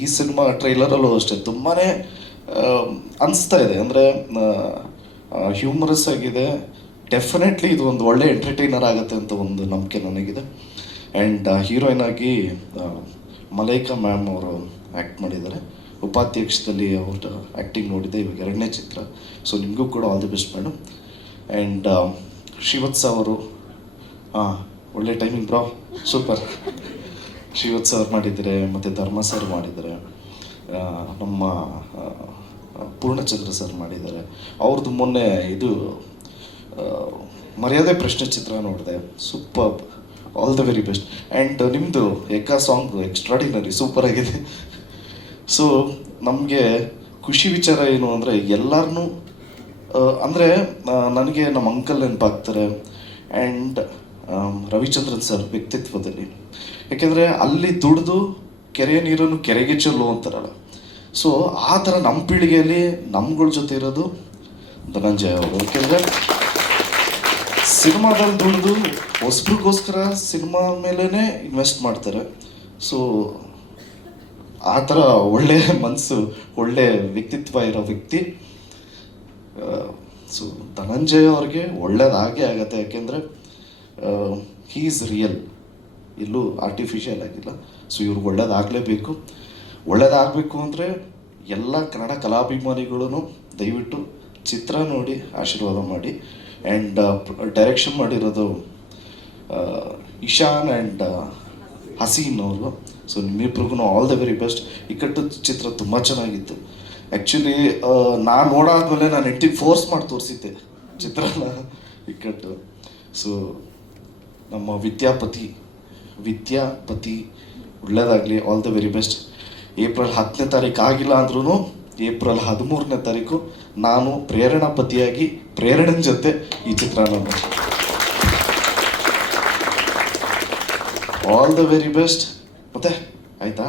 ಈ ಸಿನಿಮಾ ಟ್ರೈಲರಲ್ಲೂ ಅಷ್ಟೇ ತುಂಬಾ ಅನಿಸ್ತಾ ಇದೆ, ಅಂದರೆ ಹ್ಯೂಮರಸ್ ಆಗಿದೆ. ಡೆಫಿನೆಟ್ಲಿ ಇದು ಒಂದು ಒಳ್ಳೆ ಎಂಟರ್ಟೈನರ್ ಆಗುತ್ತೆ ಅಂತ ಒಂದು ನಂಬಿಕೆ ನನಗಿದೆ. ಆ್ಯಂಡ್ ಹೀರೋಯಿನ್ ಆಗಿ ಮಲೈಕಾ ಮ್ಯಾಮ್ ಅವರು ಆ್ಯಕ್ಟ್ ಮಾಡಿದ್ದಾರೆ. ಉಪಾಧ್ಯಕ್ಷದಲ್ಲಿ ಅವ್ರ ಆ್ಯಕ್ಟಿಂಗ್ ನೋಡಿದೆ, ಇವಾಗ 2ನೇ ಚಿತ್ರ. ಸೊ ನಿಮಗೂ ಕೂಡ all the best madam. And Srivatsa ಅವರು ಒಳ್ಳೆ ಟೈಮಿಂಗ್ ಬ್ರಾ, ಸೂಪರ್. ಶ್ರೀವತ್ಸ ಅವ್ರು ಮಾಡಿದ್ದಾರೆ, ಮತ್ತು ಧರ್ಮ ಸರ್ ಮಾಡಿದ್ದಾರೆ, ನಮ್ಮ ಪೂರ್ಣಚಂದ್ರ ಸರ್ ಮಾಡಿದ್ದಾರೆ. ಅವ್ರದ್ದು ಮೊನ್ನೆ ಇದು ಮರ್ಯಾದೆ ಪ್ರಶ್ನೆ ಚಿತ್ರ ನೋಡಿದೆ, super. All the very best. And ನಿಮ್ಮದು ಎಕ್ಕಾ ಸಾಂಗ್ ಎಕ್ಸ್ಟ್ರಾಡಿನರಿ, ಸೂಪರ್ ಆಗಿದೆ. ಸೊ ನಮಗೆ ಖುಷಿ ವಿಚಾರ ಏನು ಅಂದರೆ ಎಲ್ಲರನ್ನೂ ಅಂದರೆ ನನಗೆ ನಮ್ಮ ಅಂಕಲ್ ನೆನಪಾಗ್ತಾರೆ. ಆ್ಯಂಡ್ ರವಿಚಂದ್ರನ್ ಸರ್ ವ್ಯಕ್ತಿತ್ವದಲ್ಲಿ, ಯಾಕೆಂದರೆ ಅಲ್ಲಿ ದುಡಿದು ಕೆರೆಯ ನೀರನ್ನು ಕೆರೆಗೆ ಚೆಲ್ಲು ಅಂತಾರಲ್ಲ. ಸೊ ಆ ಥರ ನಮ್ಮ ಪೀಳಿಗೆಯಲ್ಲಿ ನಮ್ಗಳ ಜೊತೆ ಇರೋದು ಧನಂಜಯ ಅವರು. ಯಾಕೆಂದರೆ ಸಿನಿಮಾದಲ್ಲಿ ದುಡಿದು ಹೊಸಬ್ರಿಗೋಸ್ಕರ ಸಿನಿಮಾ ಮೇಲೇ ಇನ್ವೆಸ್ಟ್ ಮಾಡ್ತಾರೆ. ಸೊ ಆ ಥರ ಒಳ್ಳೆಯ ಮನಸ್ಸು, ಒಳ್ಳೆಯ ವ್ಯಕ್ತಿತ್ವ ಇರೋ ವ್ಯಕ್ತಿ. ಸೊ ಧನಂಜಯ ಅವ್ರಿಗೆ ಒಳ್ಳೇದಾಗೇ ಆಗತ್ತೆ. ಯಾಕೆಂದರೆ ಹೀ ಈಸ್ ರಿಯಲ್, ಎಲ್ಲೂ ಆರ್ಟಿಫಿಷಿಯಲ್ ಆಗಿಲ್ಲ. ಸೊ ಇವ್ರಿಗೆ ಒಳ್ಳೇದಾಗಲೇಬೇಕು. ಒಳ್ಳೇದಾಗಬೇಕು ಅಂದರೆ ಎಲ್ಲ ಕನ್ನಡ ಕಲಾಭಿಮಾನಿಗಳೂ ದಯವಿಟ್ಟು ಚಿತ್ರ ನೋಡಿ ಆಶೀರ್ವಾದ ಮಾಡಿ. ಆ್ಯಂಡ್ ಡೈರೆಕ್ಷನ್ ಮಾಡಿರೋದು ಇಶಾನ್ ಆ್ಯಂಡ್ ಹಸೀನ್ ಅವರು. ಸೊ ನಿಮ್ಮಿಬ್ರಿಗೂ all the very best. Ikkat ಚಿತ್ರ ತುಂಬ ಚೆನ್ನಾಗಿತ್ತು. ಆ್ಯಕ್ಚುಲಿ ನಾನು ನೋಡಾದ್ಮೇಲೆ ನಾನು ಹೆಂಡತಿಗೆ ಫೋರ್ಸ್ ಮಾಡಿ ತೋರಿಸಿದ್ದೆ ಚಿತ್ರನ ಇಕ್ಕಟ್ಟು. ಸೊ ನಮ್ಮ ವಿದ್ಯಾಪತಿ ಒಳ್ಳೆಯದಾಗಲಿ, all the very best. April 10ನೇ ತಾರೀಕು ಆಗಿಲ್ಲ ಅಂದ್ರೂ ಏಪ್ರಿಲ್ 13ನೇ ತಾರೀಕು ನಾನು ಪ್ರೇರಣಾಪತಿಯಾಗಿ ಪ್ರೇರಣೆನ ಜೊತೆ ಈ ಚಿತ್ರ ನಾನು ಆಲ್ ದ ವೆರಿ ಬೆಸ್ಟ್. ಮತ್ತೆ ಆಯ್ತಾ?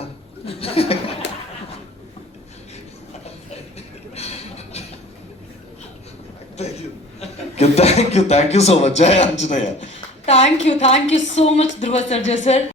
Thank you so much. ಜಯ Anjaneya. Thank you so much Dhruva Sarja sir.